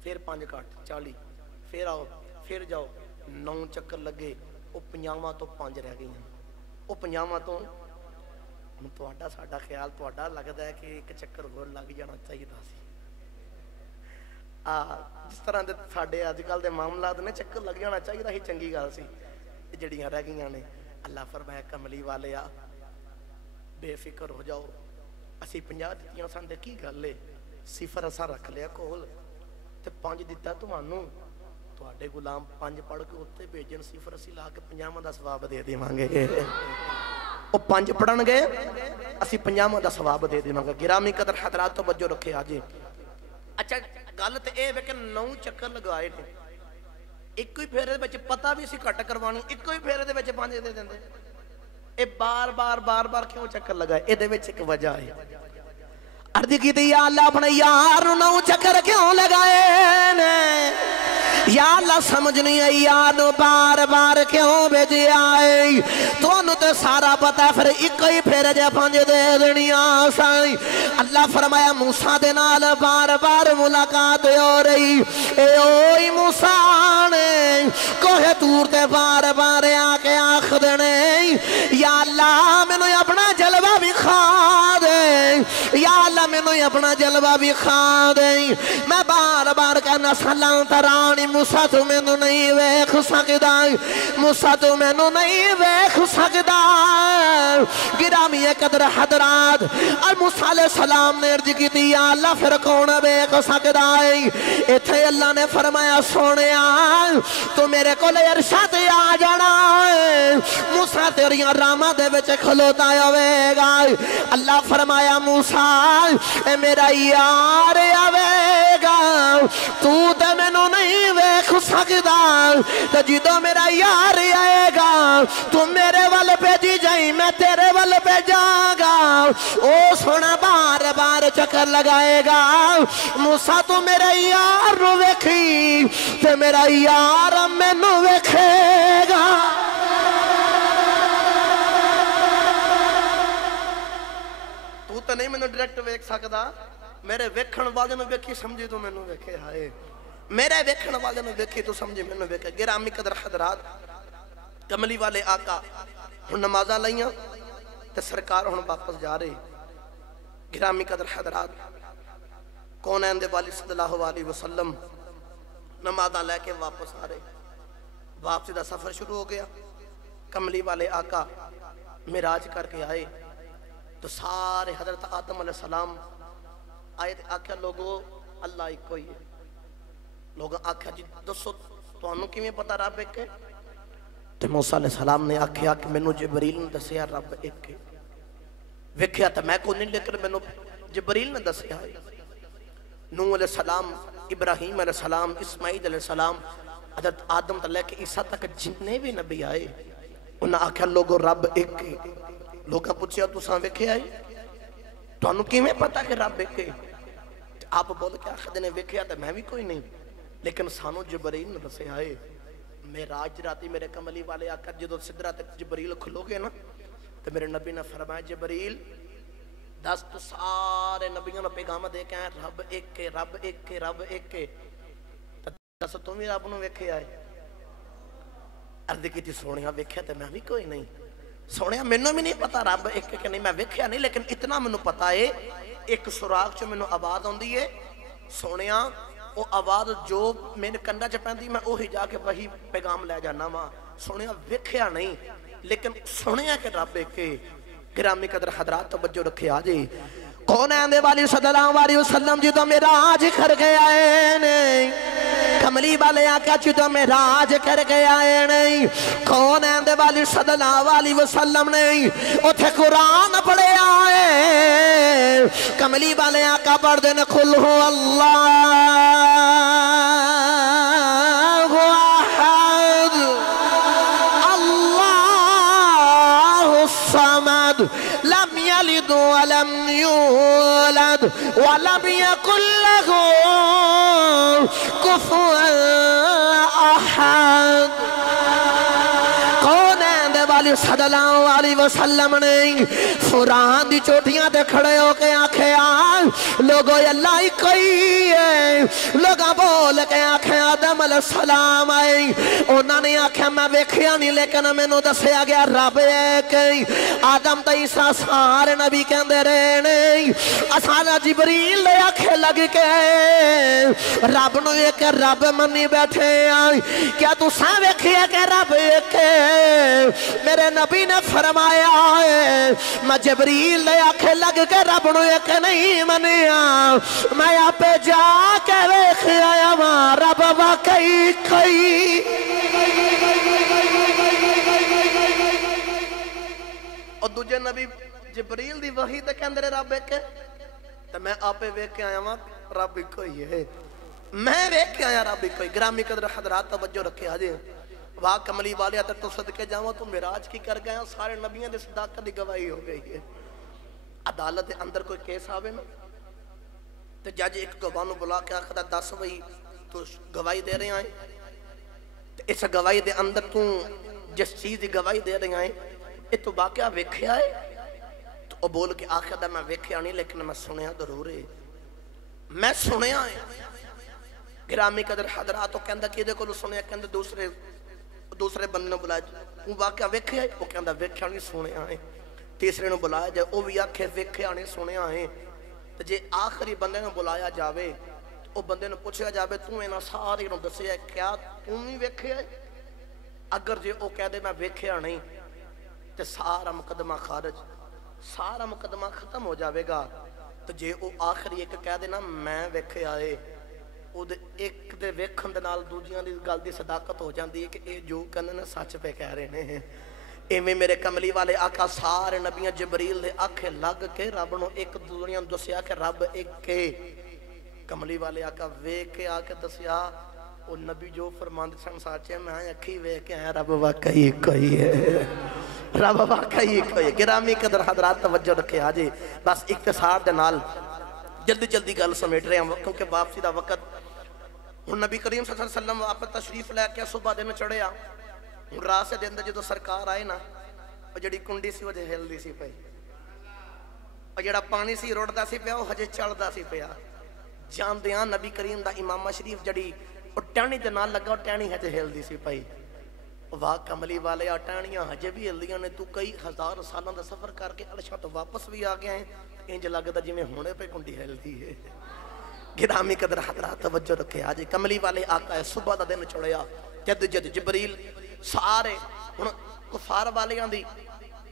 फिर 5 घट 40, फिर आओ, फिर जाओ, 9 चक्कर लगे, वो 50 तो 5 रह गई, वो 50 तो हुण तुहाडा साडा ख्याल तुहाडा लगदा है कि एक चक्कर होर लग जाना चाहिए सी। जिस तरह के साडे अजकल के मामलात ने, चक्कर लग जाना चाहिए ही चंगी गल सी, जड़ियां रह गई ने। अल्लाह फरमाया कमली वाले आ बेफिक्र हो जाओ, असी 50 दित्तियां सन ते की गल है, सिफर असा रख लिया कोल ते 5 दिता तुहानू, तुहाडे गुलाम 5 पढ़ के उत्ते भेजन, सिफर असी ला के 50 का सवाब दे देवांगे। वो 5 पढ़नगे, असी 50 का सवाब दे देवांगे। गिरामी कदर हजरात तो वजो रखे आज। अच्छा गल तो यह है कि 9 चक्कर लगाए ने, एक ही फेरे दे पता भी सी घट करवानी, एक ही फेरे दे 5 दे देंगे। ये बार बार क्यों चक्कर लगाए, ये एक वजह है। अर्ज की या अल्लाह अपने यार 9 चक्कर क्यों लगाए ने, या अल्लाह समझ नहीं आई यार बार बार क्यों भेजे आए, तुहानू तो सारा पता, फिर एक ही फेरे जे 5 दे देनिया सी। अल्लाह फरमाया मूसा दे नाल बार बार मुलाकात हो रही, ए ओई मूसा ने कोहे तूर ते बार बार आके आख देने, या अल्लाह मैनू अपना जलवा विखा दे, या अल्लाह मैनू अपना जलवा विखा दे। मैं बार बार कहना सलां तरानी मूसा तू मैनू नहीं वेख सकदा, मूसा तू मैनू नहीं वेख सकदा। गिरामी कदर हजरात, और मूसा अलैहि सलाम ने अर्ज की या अल्लाह फिर कौन वेख सकदा है। इत्थे अल्लाह ने फरमाया सोनिया तू मेरे को अरशा ते आ जाना है, मूसा तेरियां रामां दे विच खलोता होवेगा। अल्लाह फरमाया मूसा ए मेरा यार आवेगा, तू ते मैनू नहीं वेख सकदा, तो जो मेरा यार आएगा तू मेरे वाल भेजी जाई, मैं तेरे वाल भेजागा। ओ सोना बार बार चक्कर लगाएगा, मूसा तू मेरे यार नू वेखी ते मेरा यार मैनू वेखेगा। तू तो नहीं मैनू डायरेक्ट वेख सकदा, मेरे वेखण वाले नू वेखी समझी तू मैनू वेखे। हाय मेरे वेखण वाले नू वेखी तू समझी मैनू वेखे। गिरामी कदर हजरात, कमली वाले आका हुण नमाज़ां लईआं ते सरकार हुण वापस जा रहे। गिरामी कदर हजरात, कौनैन दे वाली सल्लल्लाहु अलैहि वसल्लम नमाज़ां लैके वापस आ रहे। वापसी का सफर शुरू हो गया। कमली वाले आका मिराज करके आए तो सारे हजरत आदम अलैहि सलाम आए, आख्या लोगो अल्लाह एक ही है। लोग आख्या जी दसो तुहानू किवें पता रब एक है, ते मूसा अलैहि सलाम ने आख्या कि मैनू जिबरील ने दसिया रब एक है। वेख्या तो मैं कोई नहीं, लेकिन मैनू जिबरील ने दसिया है। नूह अलैहि सलाम, इब्राहिम अलैहि सलाम, इस्माइल अलैहि सलाम, हजरत आदम तो लेके ईसा तक जिन्ने भी नबी आए उन्हें आख्या लोगो रब एक है। लोग पूछया तुसां वेख्या है, तुहानू किवें पता कि रब एक है? आप बोल के आखदे ने वेख्या तो मैं भी कोई नहीं, लेकिन सानू जिबरील ने दसिया है। मेराज राती मेरे कमली वाले आका जो सिदरा तक जिबरील खलोगे ना, तो मेरे नबी ने फरमाया जिबरील दस तो सारे नबियों ने पैगाम दे के आए रब एक है, रब एक है, रब एक है। दस तुम भी रब नूं वेख्या है? अर्ज की सोनिया वेख्या तो मैं भी कोई नहीं। सोनिया मैनू भी नहीं पता रब एक कि नहीं, मैं वेख्या नहीं, लेकिन इतना मैनू पता है ایک سراغ چ مینوں آواز آندی ہے سونیا وہ آواز جو میرے کنڈا چ پیندی میں وہی جا کے وہی پیغام لے جانا وا سنیا ویکھیا نہیں لیکن سنیا کہ رب کے گرامی قدر حضرات توجہ رکھے آجے کون ہے والی صلی اللہ علیہ وسلم جی تو معراج کر گیا ہے نہیں کملی والے آقا جی تو معراج کر گیا ہے نہیں کون ہے والی صلی اللہ علیہ وسلم نہیں اتھے قرآن پڑھے آئے کملی والے آقا پڑھ دین قل ہو اللہ احد اللہ الصمد لم يلد ولم يولد ولم يكن له كفوا احد کون ہے والی صلی اللہ علیہ وسلم نے قرآن دی چوٹیاں تے کھڑے ہو کے آنکھیں لوگوں اللہ ہی کئی ہے لوگاں بول کے آنکھیں آدم علیہ السلام آئے انہوں نے آنکھیں میں ویکھیا نہیں لیکن میں نو دسیا گیا رب ایک آدم تا عیسیٰ سارے نبی کہندے رہے نہیں اسانا جبریل لے آنکھیں لگ کے رب نو ایک رب منی بیٹھے آئے کیا تو ساں ویکھیا کہ رب ایک میرے نبی نے فرمایا ہے میں جبریل لے آنکھیں لگ کے رب نو ایک نہیں منیا میں یہاں پہ جا کے ویکھ آیا ماں رب واقعی کئی اور دوجہ نبی جبریل دی وحی تے کہندے رب ایک تو میں آپ پہ ویکھ آیا ماں رب کوئی ہے میں ویکھ آیا رب کوئی گرامی قدر حضرات توجہ رکھے آجے واہ کملی والے تک تو صدقے جاؤں تو معراج کی کر گیا سارے نبیوں دے صداقت دی گواہی ہو گئی ہے عدالت اندر کوئی کیس آوے نا تو جج ایک گواہ بلا کے آخر 10 وہی تو گواہی دے رہے ہیں اس گواہی دے اندر تو جس چیز دی گواہی دے رہے ہیں یہ تو واقعہ ویکھیا ہے تو بول کے آخر میں ویکھیا نہیں لیکن میں سنیا ضرور ہے میں سنیا ہے گرامی قدر حضرات تو کہندہ کہ دے کو سنیا کہندہ دوسرے بندے نے بلایا وہ واقعہ ویکھیا ہے وہ کہندہ ویکھیا نہیں سنیا ہے تیسرے نے بلایا جائے وہ بھی آکھے ویکھیا نہیں سنیا ہے تو جے آخری بندے نے بلایا جاوے وہ بندے نے پوچھا جاوے تو اینا ساری نے دسیا ہے کیا تم نہیں ویکھیا ہے اگر جے وہ کہہ دے میں ویکھیا نہیں تو سارا مقدمہ خارج سارا مقدمہ ختم ہو جاوے گا تو جے وہ آخری ایک کہہ دے نا میں ویکھیا ہے ایک دے ویکھن دے نال دوجیاں دی گل دی صداقت ہو جاندی ہے کہ اے جو کہنے نا سچ پہ کہہ رہے ہیں ایویں میرے کملی والے آقا سارے نبیاں جبریل دے آنکھیں لگ کے رب نو ایک دنیا دسیا کہ رب ایک کے کملی والے آقا ویکھ کے آ کے دسیا وہ نبی جو فرماند سن سچے میں اکھی ویکھ کے آیا رب واقعی کوئی ہے رب واقعی کوئی ہے گرامی قدر حضرات توجہ رکھے آجے بس اختصار دے نال جلدی جلدی گل سمیٹ رہے ہیں کیونکہ واپسی دا وقت نبی کریم صلی اللہ علیہ وسلم آپ تشریف لے کے صبح دن چڑھیا رات سے دن جدو سرکار آئے نا جڑی کنڈی سی وہ ہلدی سی پئی اور جڑا پانی سی روڑدا سی پیا وہ ہجے چڑھدا سی پیا جاندیاں نبی کریم دا امامہ شریف جڑی وہ ٹہنی دے نال لگا ٹہنی ہجے ہلدی سی پئی واہ کملی والے ٹہنیاں ہجے بھی ہلدیاں نے تو کئی ہزار سالاں دا سفر کر کے عرشاں تو واپس بھی آ گئے ہیں انج لگدا جویں ہونے پہ کنڈی ہلدی ہے گرامی قدر حضرات توجہ رکھے آج کملی والے آقا ہے صبح دا دن چڑھیا جد جبریل سارے کفار والیاں دی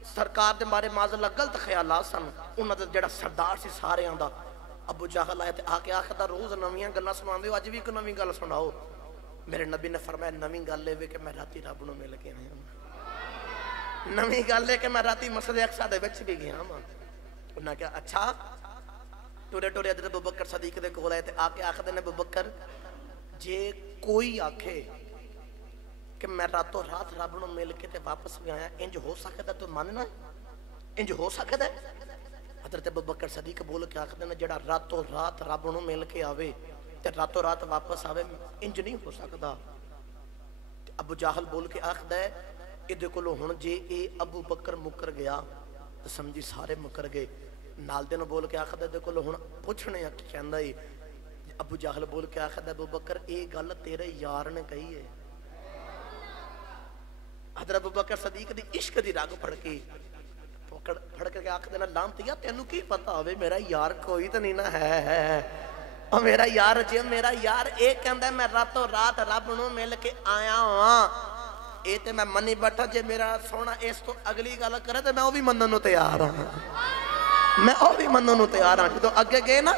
سرکار دے بارے معاذاللہ غلط خیالات سن انہاں دا جڑا سردار سی سارے آندا ابو جہل آئے تے آکے آخر دا روز نویاں گلاں سناندے ہو اج بھی کوئی نویں گل سناؤ میرے نبی نے فرمایا نویں گل لے کہ میں راتی رب نو مل کے آیا نویں گل لے کہ میں راتی مسجد اقصی دے وچ بھی گیا ہاں انہاں کہا اچھا ٹورے ٹورے حضرت ابوبکر صدیق دے کول آئے تے آکے آخر نے ابوبکر جے کوئی آکھے کہ میں راتوں رات رب نو مل کے تے واپس بھی آیا انج ہو سکتا تو ماننا انج ہو سکتا ہے حضرت ابوبکر صدیق بول کے آخر نے جڑا راتوں رات رب نو مل کے آوے تے راتوں رات واپس آوے انج نہیں ہو سکتا ابو جہل بول کے آخر ہے ادھے کلو ہن جے اے ابو بکر مکر گیا تو سمجھی سارے مکر گئے نال دے نو بول کے آخر دے کلو ہن پوچھنے کہندا ہے ابو جہل بول کے آخر ابو بکر اے گل تیرے یار نے کہی ہے حضرت ابو بکر صدیق دی عشق دی رگ پڑھ کے फड़ के आख देना लानतिया तेनू की पता होवे मेरा यार कोई तो नहीं ना है और मेरा यार जे मेरा यार ये कहता मैं रातों रात रब नूं मिल के आया हाँ ये तो मैं मनी बैठा जे मेरा सोना इस तो अगली गल करे तो मैं वो भी मनन नूं तैयार हाँ मैं वो भी मनन नूं तैयार हाँ जो अगे गए ना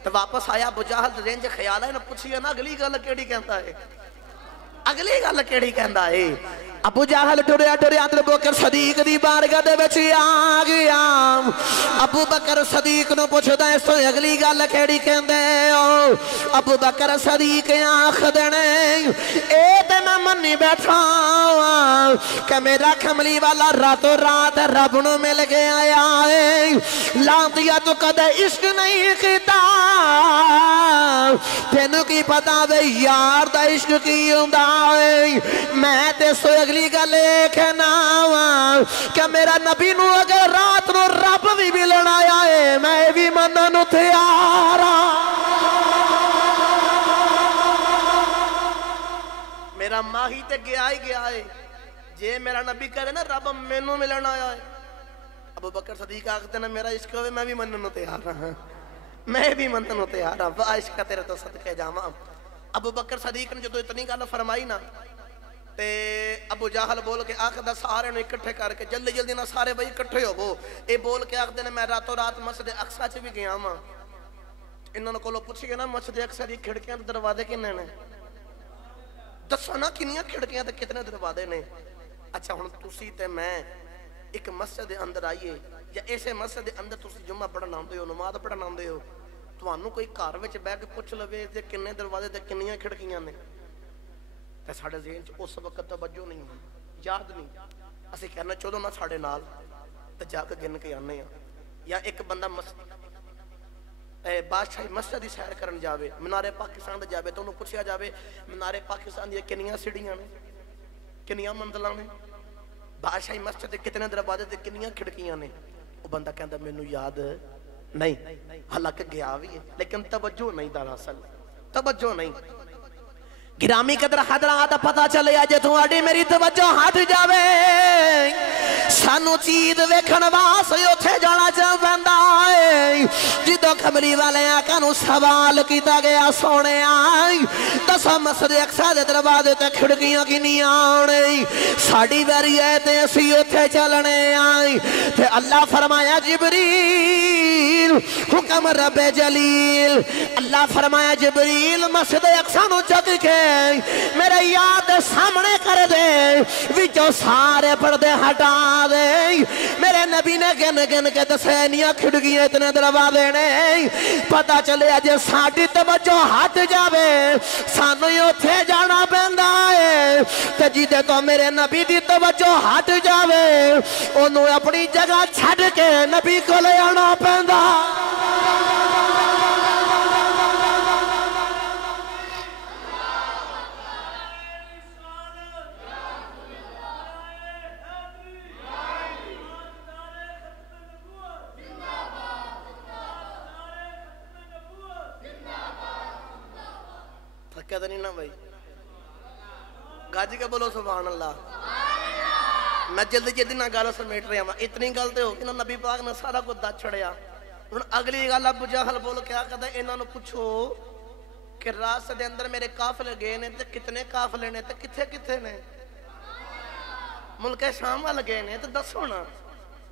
तो वापस आया अबू जहल रेंज ख्याल है ना पूछिए ना अगली गल केड़ी कहता है अगली गल केड़ी कहता है अबू जहल टुरिया टुरिया अबू बकर सदीक दी बारगाह दे विच आ गया अबू बकर सदीक नूं पुछदा इस तो अगली गल केड़ी कहंदे ओ अबू बकर सदीक आखदे ने ए ते मैं मन्नी बैठा कि मेरा कमली वाला रातों रात रब नूं मिल के आया है लांतिया तू कदे इश्क नहीं कीता तेनू की पता वे यार दा इश्क की हुंदा है मैं ते सो अगली गल कहना कि मेरा नबी नू अगर रात नू रब भी मिलन आया है मैं भी मनन नू तैयार मेरा माही ते गया ही गया है जे मेरा नबी करे ना रब मैनू मिलन आया है अबू बकर सदीक आखते ना मेरा इश्क होवे मैं भी मनन नू तैयार हाँ मैं भी मनन नू तैयार हाँ वाह इश्क तेरे तो सदके जावां अबू बकर सदीक ने जो इतनी गल फरमाई ना ते अबू जहल बोल के आखदा सारे नूं इकट्ठे करके जल्दी जल्दी ना सारे बई इकट्ठे होवो ये बोल के आखदे ने मैं रातों रात मस्जिद अक्सा च भी गया वां इन्हां कोलों पुछिए ना मस्जिद अक्सा दी खिड़कियां ते दरवाजे किन्ने ने दसो ना कितनियां खिड़कियां ते कितने दरवाजे ने अच्छा हुण तुसी ते मैं एक मस्जिद दे अंदर आइए या इसे मस्जिद दे अंदर तुसी जुम्मा पढ़न आउंदे हो नमाज पढ़न आउंदे हो तुहानूं कोई घर विच बैठ के पुछ लवे ते किन्ने दरवाजे ते किन्नियां खिड़कियां ने ते साडे ज़हन च उस वक्त तवज्जो नहीं याद नहीं असीं कहना चलो ना साडे नाल ते जाके गिन के आने या एक बंदा बादशाही मस्जिद की सैर करन जावे मीनारे पाकिस्तान जावे तो उन्होंने पूछा जाए मीनारे पाकिस्तान दी कितनियां सीढ़ियां ने कितनियां मंजिलां ने बादशाही मस्जिद कितने दरवाजे ते कितनियां खिड़कियां ने वो बंदा कहता मैनू याद नहीं हालांकि गया भी है लेकिन तवज्जो नहीं दरअसल तवज्जो नहीं गिरामी कदर हजरात पता चले जे थोड़ी मेरी तवज्जो हट जावे सानू चीज वेखण वास्ते उत्थे जाना चाह पैंदा है जिदों कमली वाले आका नू सवाल किया गया सोने दसा मस्जिद अक्सा दे दरवाजे ते खिड़कियां किन्नियां ने साडी वारी है ते असीं उत्थे चलने आई ते अल्लाह फरमाया जिबरील हुक्म रब्बे जलील अल्लाह फरमाया जिबरील मस्जिद अक्सा नू चक के मेरे याद सामने कर दे विचों सारे पर्दे हटा दे मेरे नबी ने गिन गिन के दसे इन्नियां खिड़कियां इतने दरवाजे ने पता चले जे साडी तवज्जो हट जावे सानू उत्थे जाना पैंदा है ते जिदे तो मेरे नबी दी तवज्जो हट जावे ओनू अपनी जगह छड्ड के नबी कोले आना पैंदा कहते नहीं ना भाई गाजी के बोलो सुभान अल्लाह मैं जल्दी जल्दी ना गल समेट रहा वहां इतनी गल तो होगी ना नबी पाक ने सारा कुछ दस छड़िया हुण अगली गल अबू जहल बोल क्या कहता इन्हां नूं पुछो कि रास्ते दे अंदर मेरे काफिले गए ने ते कितने काफिले ने ते किथे किथे ने मुल्के शाम वाल गए ने ते दसो ना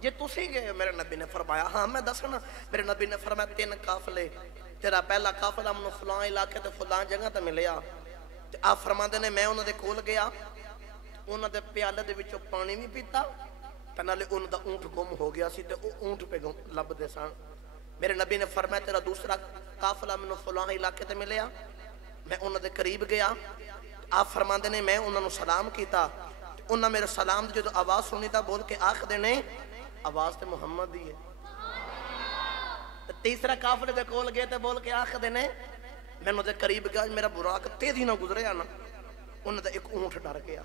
जे तुसी गए मेरे नबी ने फरमाया हाँ मैं दसना मेरे नबी ने फरमाया 3 काफिले तेरा पहला काफिला मैनूं फलां इलाके ते फलां जगह ते मिलिया ते आप फरमांदे ने मैं उन्हां दे कोल गया उन्हां दे प्याले दे विचों पानी भी पीता ते नाले उन्हां दा ऊंट गुम हो गया सी ते ओह ऊंट पे लभदे सन मेरे नबी ने फरमाया तेरा दूसरा काफिला मैनूं फलां इलाके ते मिलिया मैं उन्हां दे करीब गया आप फरमांदे ने मैं उन्हां नूं सलाम कीता ते उन्हां मेरे सलाम दी जदों आवाज़ सुनी तां बोल के आखदे ने आवाज़ ते मुहम्मद दी है तीसरा काफिले दे कोल गए ते बोल के आखदे ने मैं उहदे करीब गया मेरा बुराक तेजी ना गुजरिया ना उन्हां दा एक ऊंट डर गया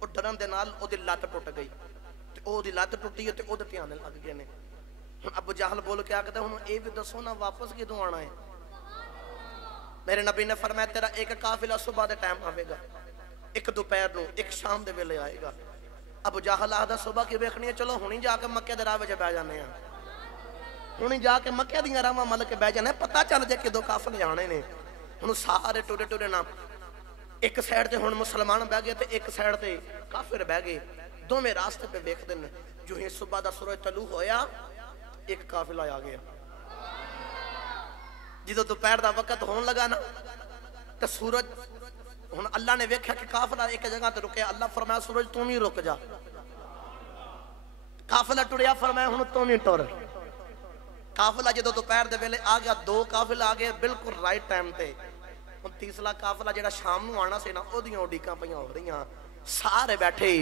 और डरन दे नाल ओहदी लत्त टुट गई ते ओहदी लत्त टुटी ते ओहदे ध्यान लग गए ने हुण अबू जहल बोल के आखदा हुण ये भी दसो ना वापस किदों आना है मेरे नबी ने फरमाया तेरा एक काफिला सुबह दे टाइम आवेगा एक दोपहर नूं एक शाम दे वेले आएगा अबू जहल आखदा सुबह की वेखनी है, चलो हुणी जाके मक्के दे राह विच बह जाने आ, हुणी जाके मक्के दीयां राहां मल के बह जाने, पता चल जाए किदों काफिले आने ने। हुण सारे टुरे टुरे ना एक साइड ते हुण मुसलमान बह गए ते एक साइड ते काफिर बह गए, दोवें रास्ते पे वेखदे ने। जो ही सुबह दा सूरज तलू होया एक काफिला आ गया। जो दोपहर का वक्त होने लगा ना तो सूरज हुण अल्लाह ने वेख्या कि काफिला एक जगह ते रुके, अल्लाह फरमाया सूरज तू भी रुक जा। काफिला टुरिया, फरमाया हुण तू भी टुर। काफिला जो दोपहर के वेले आ गया, दो काफिला आ गए बिल्कुल राइट टाइम ते। हुण तीसरा काफिला जिहड़ा शाम नूं आना सी ना, ओदियां उडीकां पईयां हो रहीआं, सारे बैठे।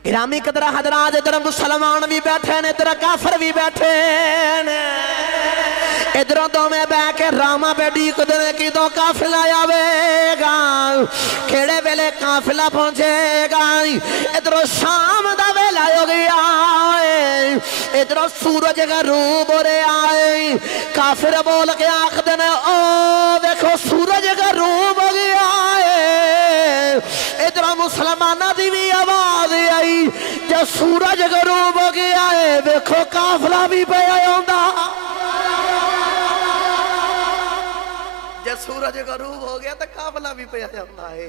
गिरामी कदरा हजरात, इधर मुसलमान भी बैठे ने, इधर काफिर भी बैठे ने। इधरों दोवें बह के रामा पे ढीकदे ने किदों काफिला आवेगा, केड़े वेले काफिला पहुंचेगा। इधरों शाम दा वेला हो गया, इधरों सूरज गरूब हो रहा है। काफिर बोल के आखदे ने ओ देखो सूरज गरूब हो गया है। इधरों मुसलमाना दी भी आवाज आई, जब सूरज गरूब हो गया है देखो काफिला भी पे आंदा। जब सूरज गरूब हो गया तो काफिला भी पे आंदा है,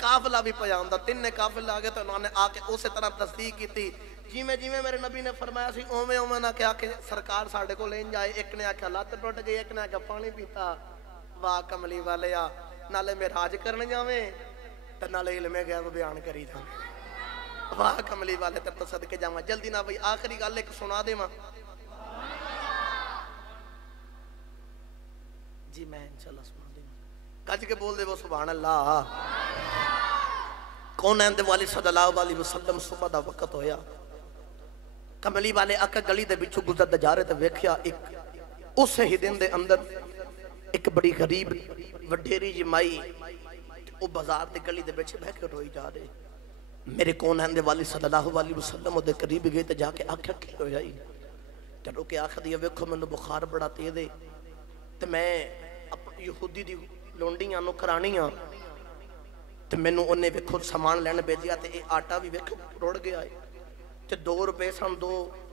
काफिला भी पे आंदा। तीन काफिले आ गए तो उन्होंने आके उस तरह तस्दीक की जिमें जिमें मेरे नबी ने फरमाया सी, उवें उवें ना क्या कि सरकार साडे कोल इंज आए। एक ने आख्या लत्त टुट गई, एक ने आख्या पानी पीता। वाह कमली वाले आ, नाले मेराज करने जावे ते नाले इल्मे गैब बयान करी जावे। वाह कमली वाले तेरे तो सदके जावा। जल्दी ना भाई आखिरी गल एक सुना देवां जी, मैं इंशाल्लाह सुना देवां। गज के बोल दे वो सुभान अल्लाह। कौन है वाली सल्लल्लाहु अलैहि वसल्लम सुबह दा वक्त होया, कमली वाले आके गली दे विचों गुजरदे जा रहे ते वेख्या एक उस ही दिन दे अंदर एक बड़ी गरीब वडेरी जी माई वो बाजार दे गली दे विच बह के रोई जा रहे। मेरे कौन है वाली सल्लल्लाहु अलैहि वसल्लम ओदे करीब गए ते जाके आख्या की होया ही। चलो के आखदी है वेखो मैनू बुखार बड़ा तेज है ते मैं यहूदी दी लोंडियां नु कराणियां ते मैनू उन्हें वेखो समान लैन भेजिया ते आटा भी वेखो रुड़ गया है ते 2 रुपए सन दो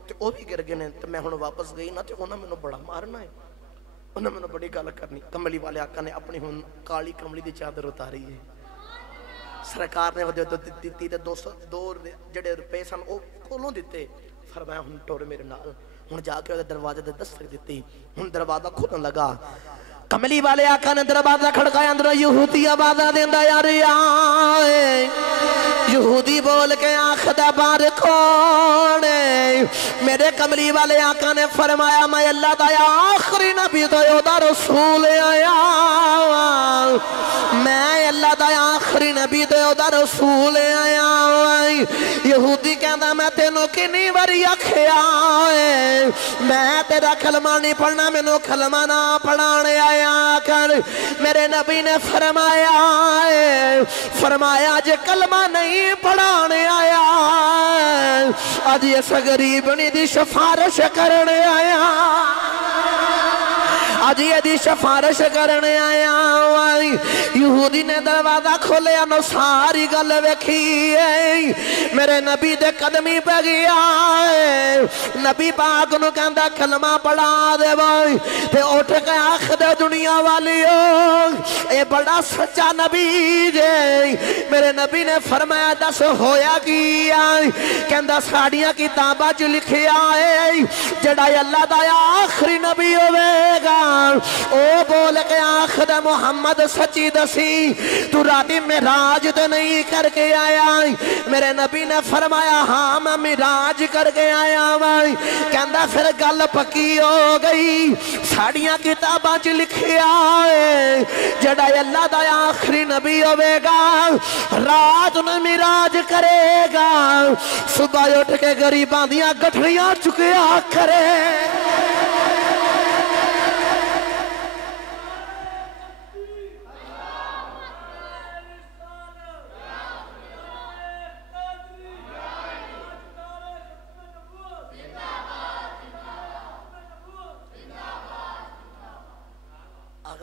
ते वो भी गिर गए ने ते मैं हुण वापस गई ना ते उन्हें मैनू बड़ा मारना है, उन्हें मैनू बड़ी गल करनी। कमली वाले आका ने अपनी हुण काली कमली दी चादर उतारी है, सरकार ने वजह दी ते 2 जड़े रुपए सन वो कोलों दिते। फरमाया हुण टुर मेरे नाल। हुण जाके उहदे दरवाजे ते दस्तक दित्ती, हुण दरवाजा खुलण लगा। कमली वाले आका ने दरवाजा खड़काया, अंदर यहूदी आवाज़ां देंदा यार यहूदी बोल के आखदा बाहर कौन है। मेरे कमली वाले आका ने फरमाया मैं अल्लाह दा आखिरी नबी तो ओदा रसूल आया, मैं अल्लाह दा आखिरी नबी तो ओदा रसूल आया। यहूदी कहंदा मैं तेनों कितनी बारी आखिया मैं तेरा कलमा नहीं पढ़ना, मैनू कलमा ना पढ़ाने आया कर। मेरे नबी ने फरमाया जे कलमा नहीं पढ़ाने आया, अज इस गरीबनी दी सिफारिश करने आया, अज यदि सिफारिश करने आया। यहूदी ने दरवाजा खोलिया नो सारी गल वेखी, मेरे नबी दे कदमी पे गया। नबी पाक नू कहंदा कलमा पढ़ा दे ते उठ के आख दे दुनिया वालियो ये बड़ा सच्चा नबी जे। मेरे नबी ने फरमाया दस होया की? कहंदा साड़ियां किताबां च लिखिया है जड़ा अल्लाह दा आखिरी नबी होवेगा ओ बोल के आखदा मुहम्मद सच्ची दसी तू राती मेराज तो नहीं करके आया? मेरे नबी ने फरमाया हाँ मैं मेराज करके आया भाई। कहंदा फिर गल पक्की हो गई, साड़ियां किताबां च लिखिया है जड़ा अल्लाह दा आखिरी नबी होवेगा रात में मेराज करेगा, सुबह उठ के गरीबां दियां गठड़ियां चुकिया करे।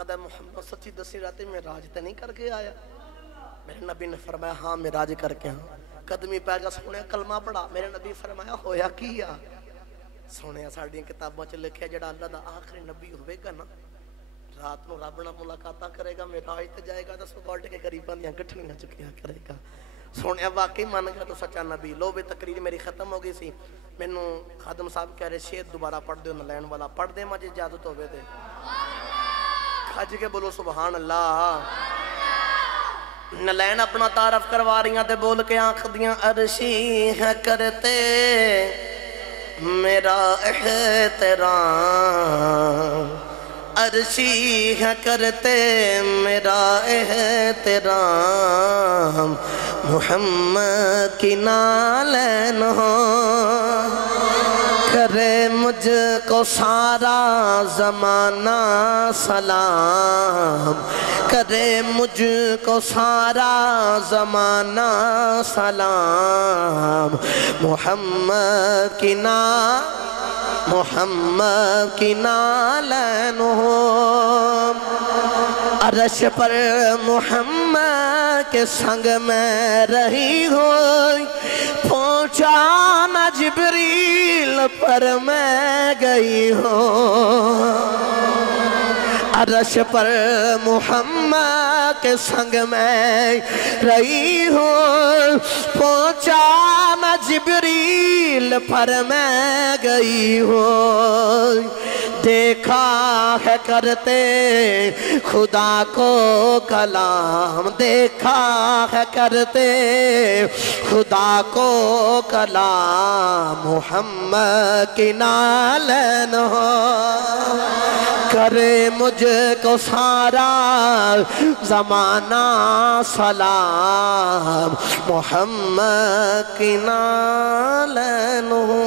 मुहम्मद सच्ची दसी रात में राज तो नहीं करके आया? मेरे नबी ने फरमाया हाँ मैं राज करके हाँ। कदमी पै गया सोने कलमा पढ़ा मेरे नबी फरमाया होया की आ सोने साडियां किताबां च लिखिया जिहड़ा अल्लाह दा आखिरी नबी होवेगा ना रात को रब नाल मुलाकात करेगा मेराज ते जाएगा तो सुबह उठ के गरीबां दियां गठड़ियां चुकिया करेगा सोने वाकई मन गया तो सच्चा नबी लो भी तकरीर मेरी खत्म हो गई सी मैनू खादम साहब कह रहे शेर दोबारा पढ़ दो नलैन वाला पढ़ दे मजे इजाजत होवे ते खज के बोलो सुभान अल्लाह नलैन अपना तारफ करवा रही ते बोल के आंख दियां अरशी है करते मेरा एहतराम अर्शी है करते मेरा एहतराम मोहम्मद की नालन हो करे मुझको सारा ज़माना सलाम करे मुझको सारा ज़माना सलाम मोहम्मद की नालन हो अरश पर मोहम्मद के संग में रही हो पहुँचा न जिब्रील पर मैं गई हो अरश पर मोहम्मद के संग में रही हो पहुँचा न जिब्रील पर मैं गई हो देखा है करते खुदा को कलाम देखा है करते खुदा को कलाम मोहम्मद की नालन हो करे मुझको सारा ज़माना सलाम मोहम्मद की नालन हो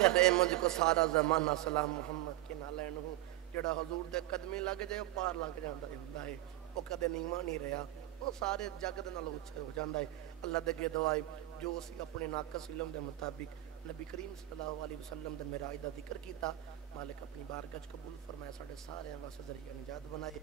करे मुझको सारा ज़माना सलाम मोहम्मद की नालन हो जिहड़ा हजूर दे कदमी लग जाए पार लग जाता है वो कदे नीवा नहीं रहा वो सारे जग दे नाल उच्चा हो जाता है अल्लाह दे अगे दुआ जो असीं अपने नाकस इल्म दे मुताबिक नबी करीम सल्लल्लाहु अलैहि वसल्लम दे मेराज दा जिक्र कीता मालिक अपनी बारगाह च कबूल फरमाए साडे सारे वास्ते ज़रिया निजात बनाए।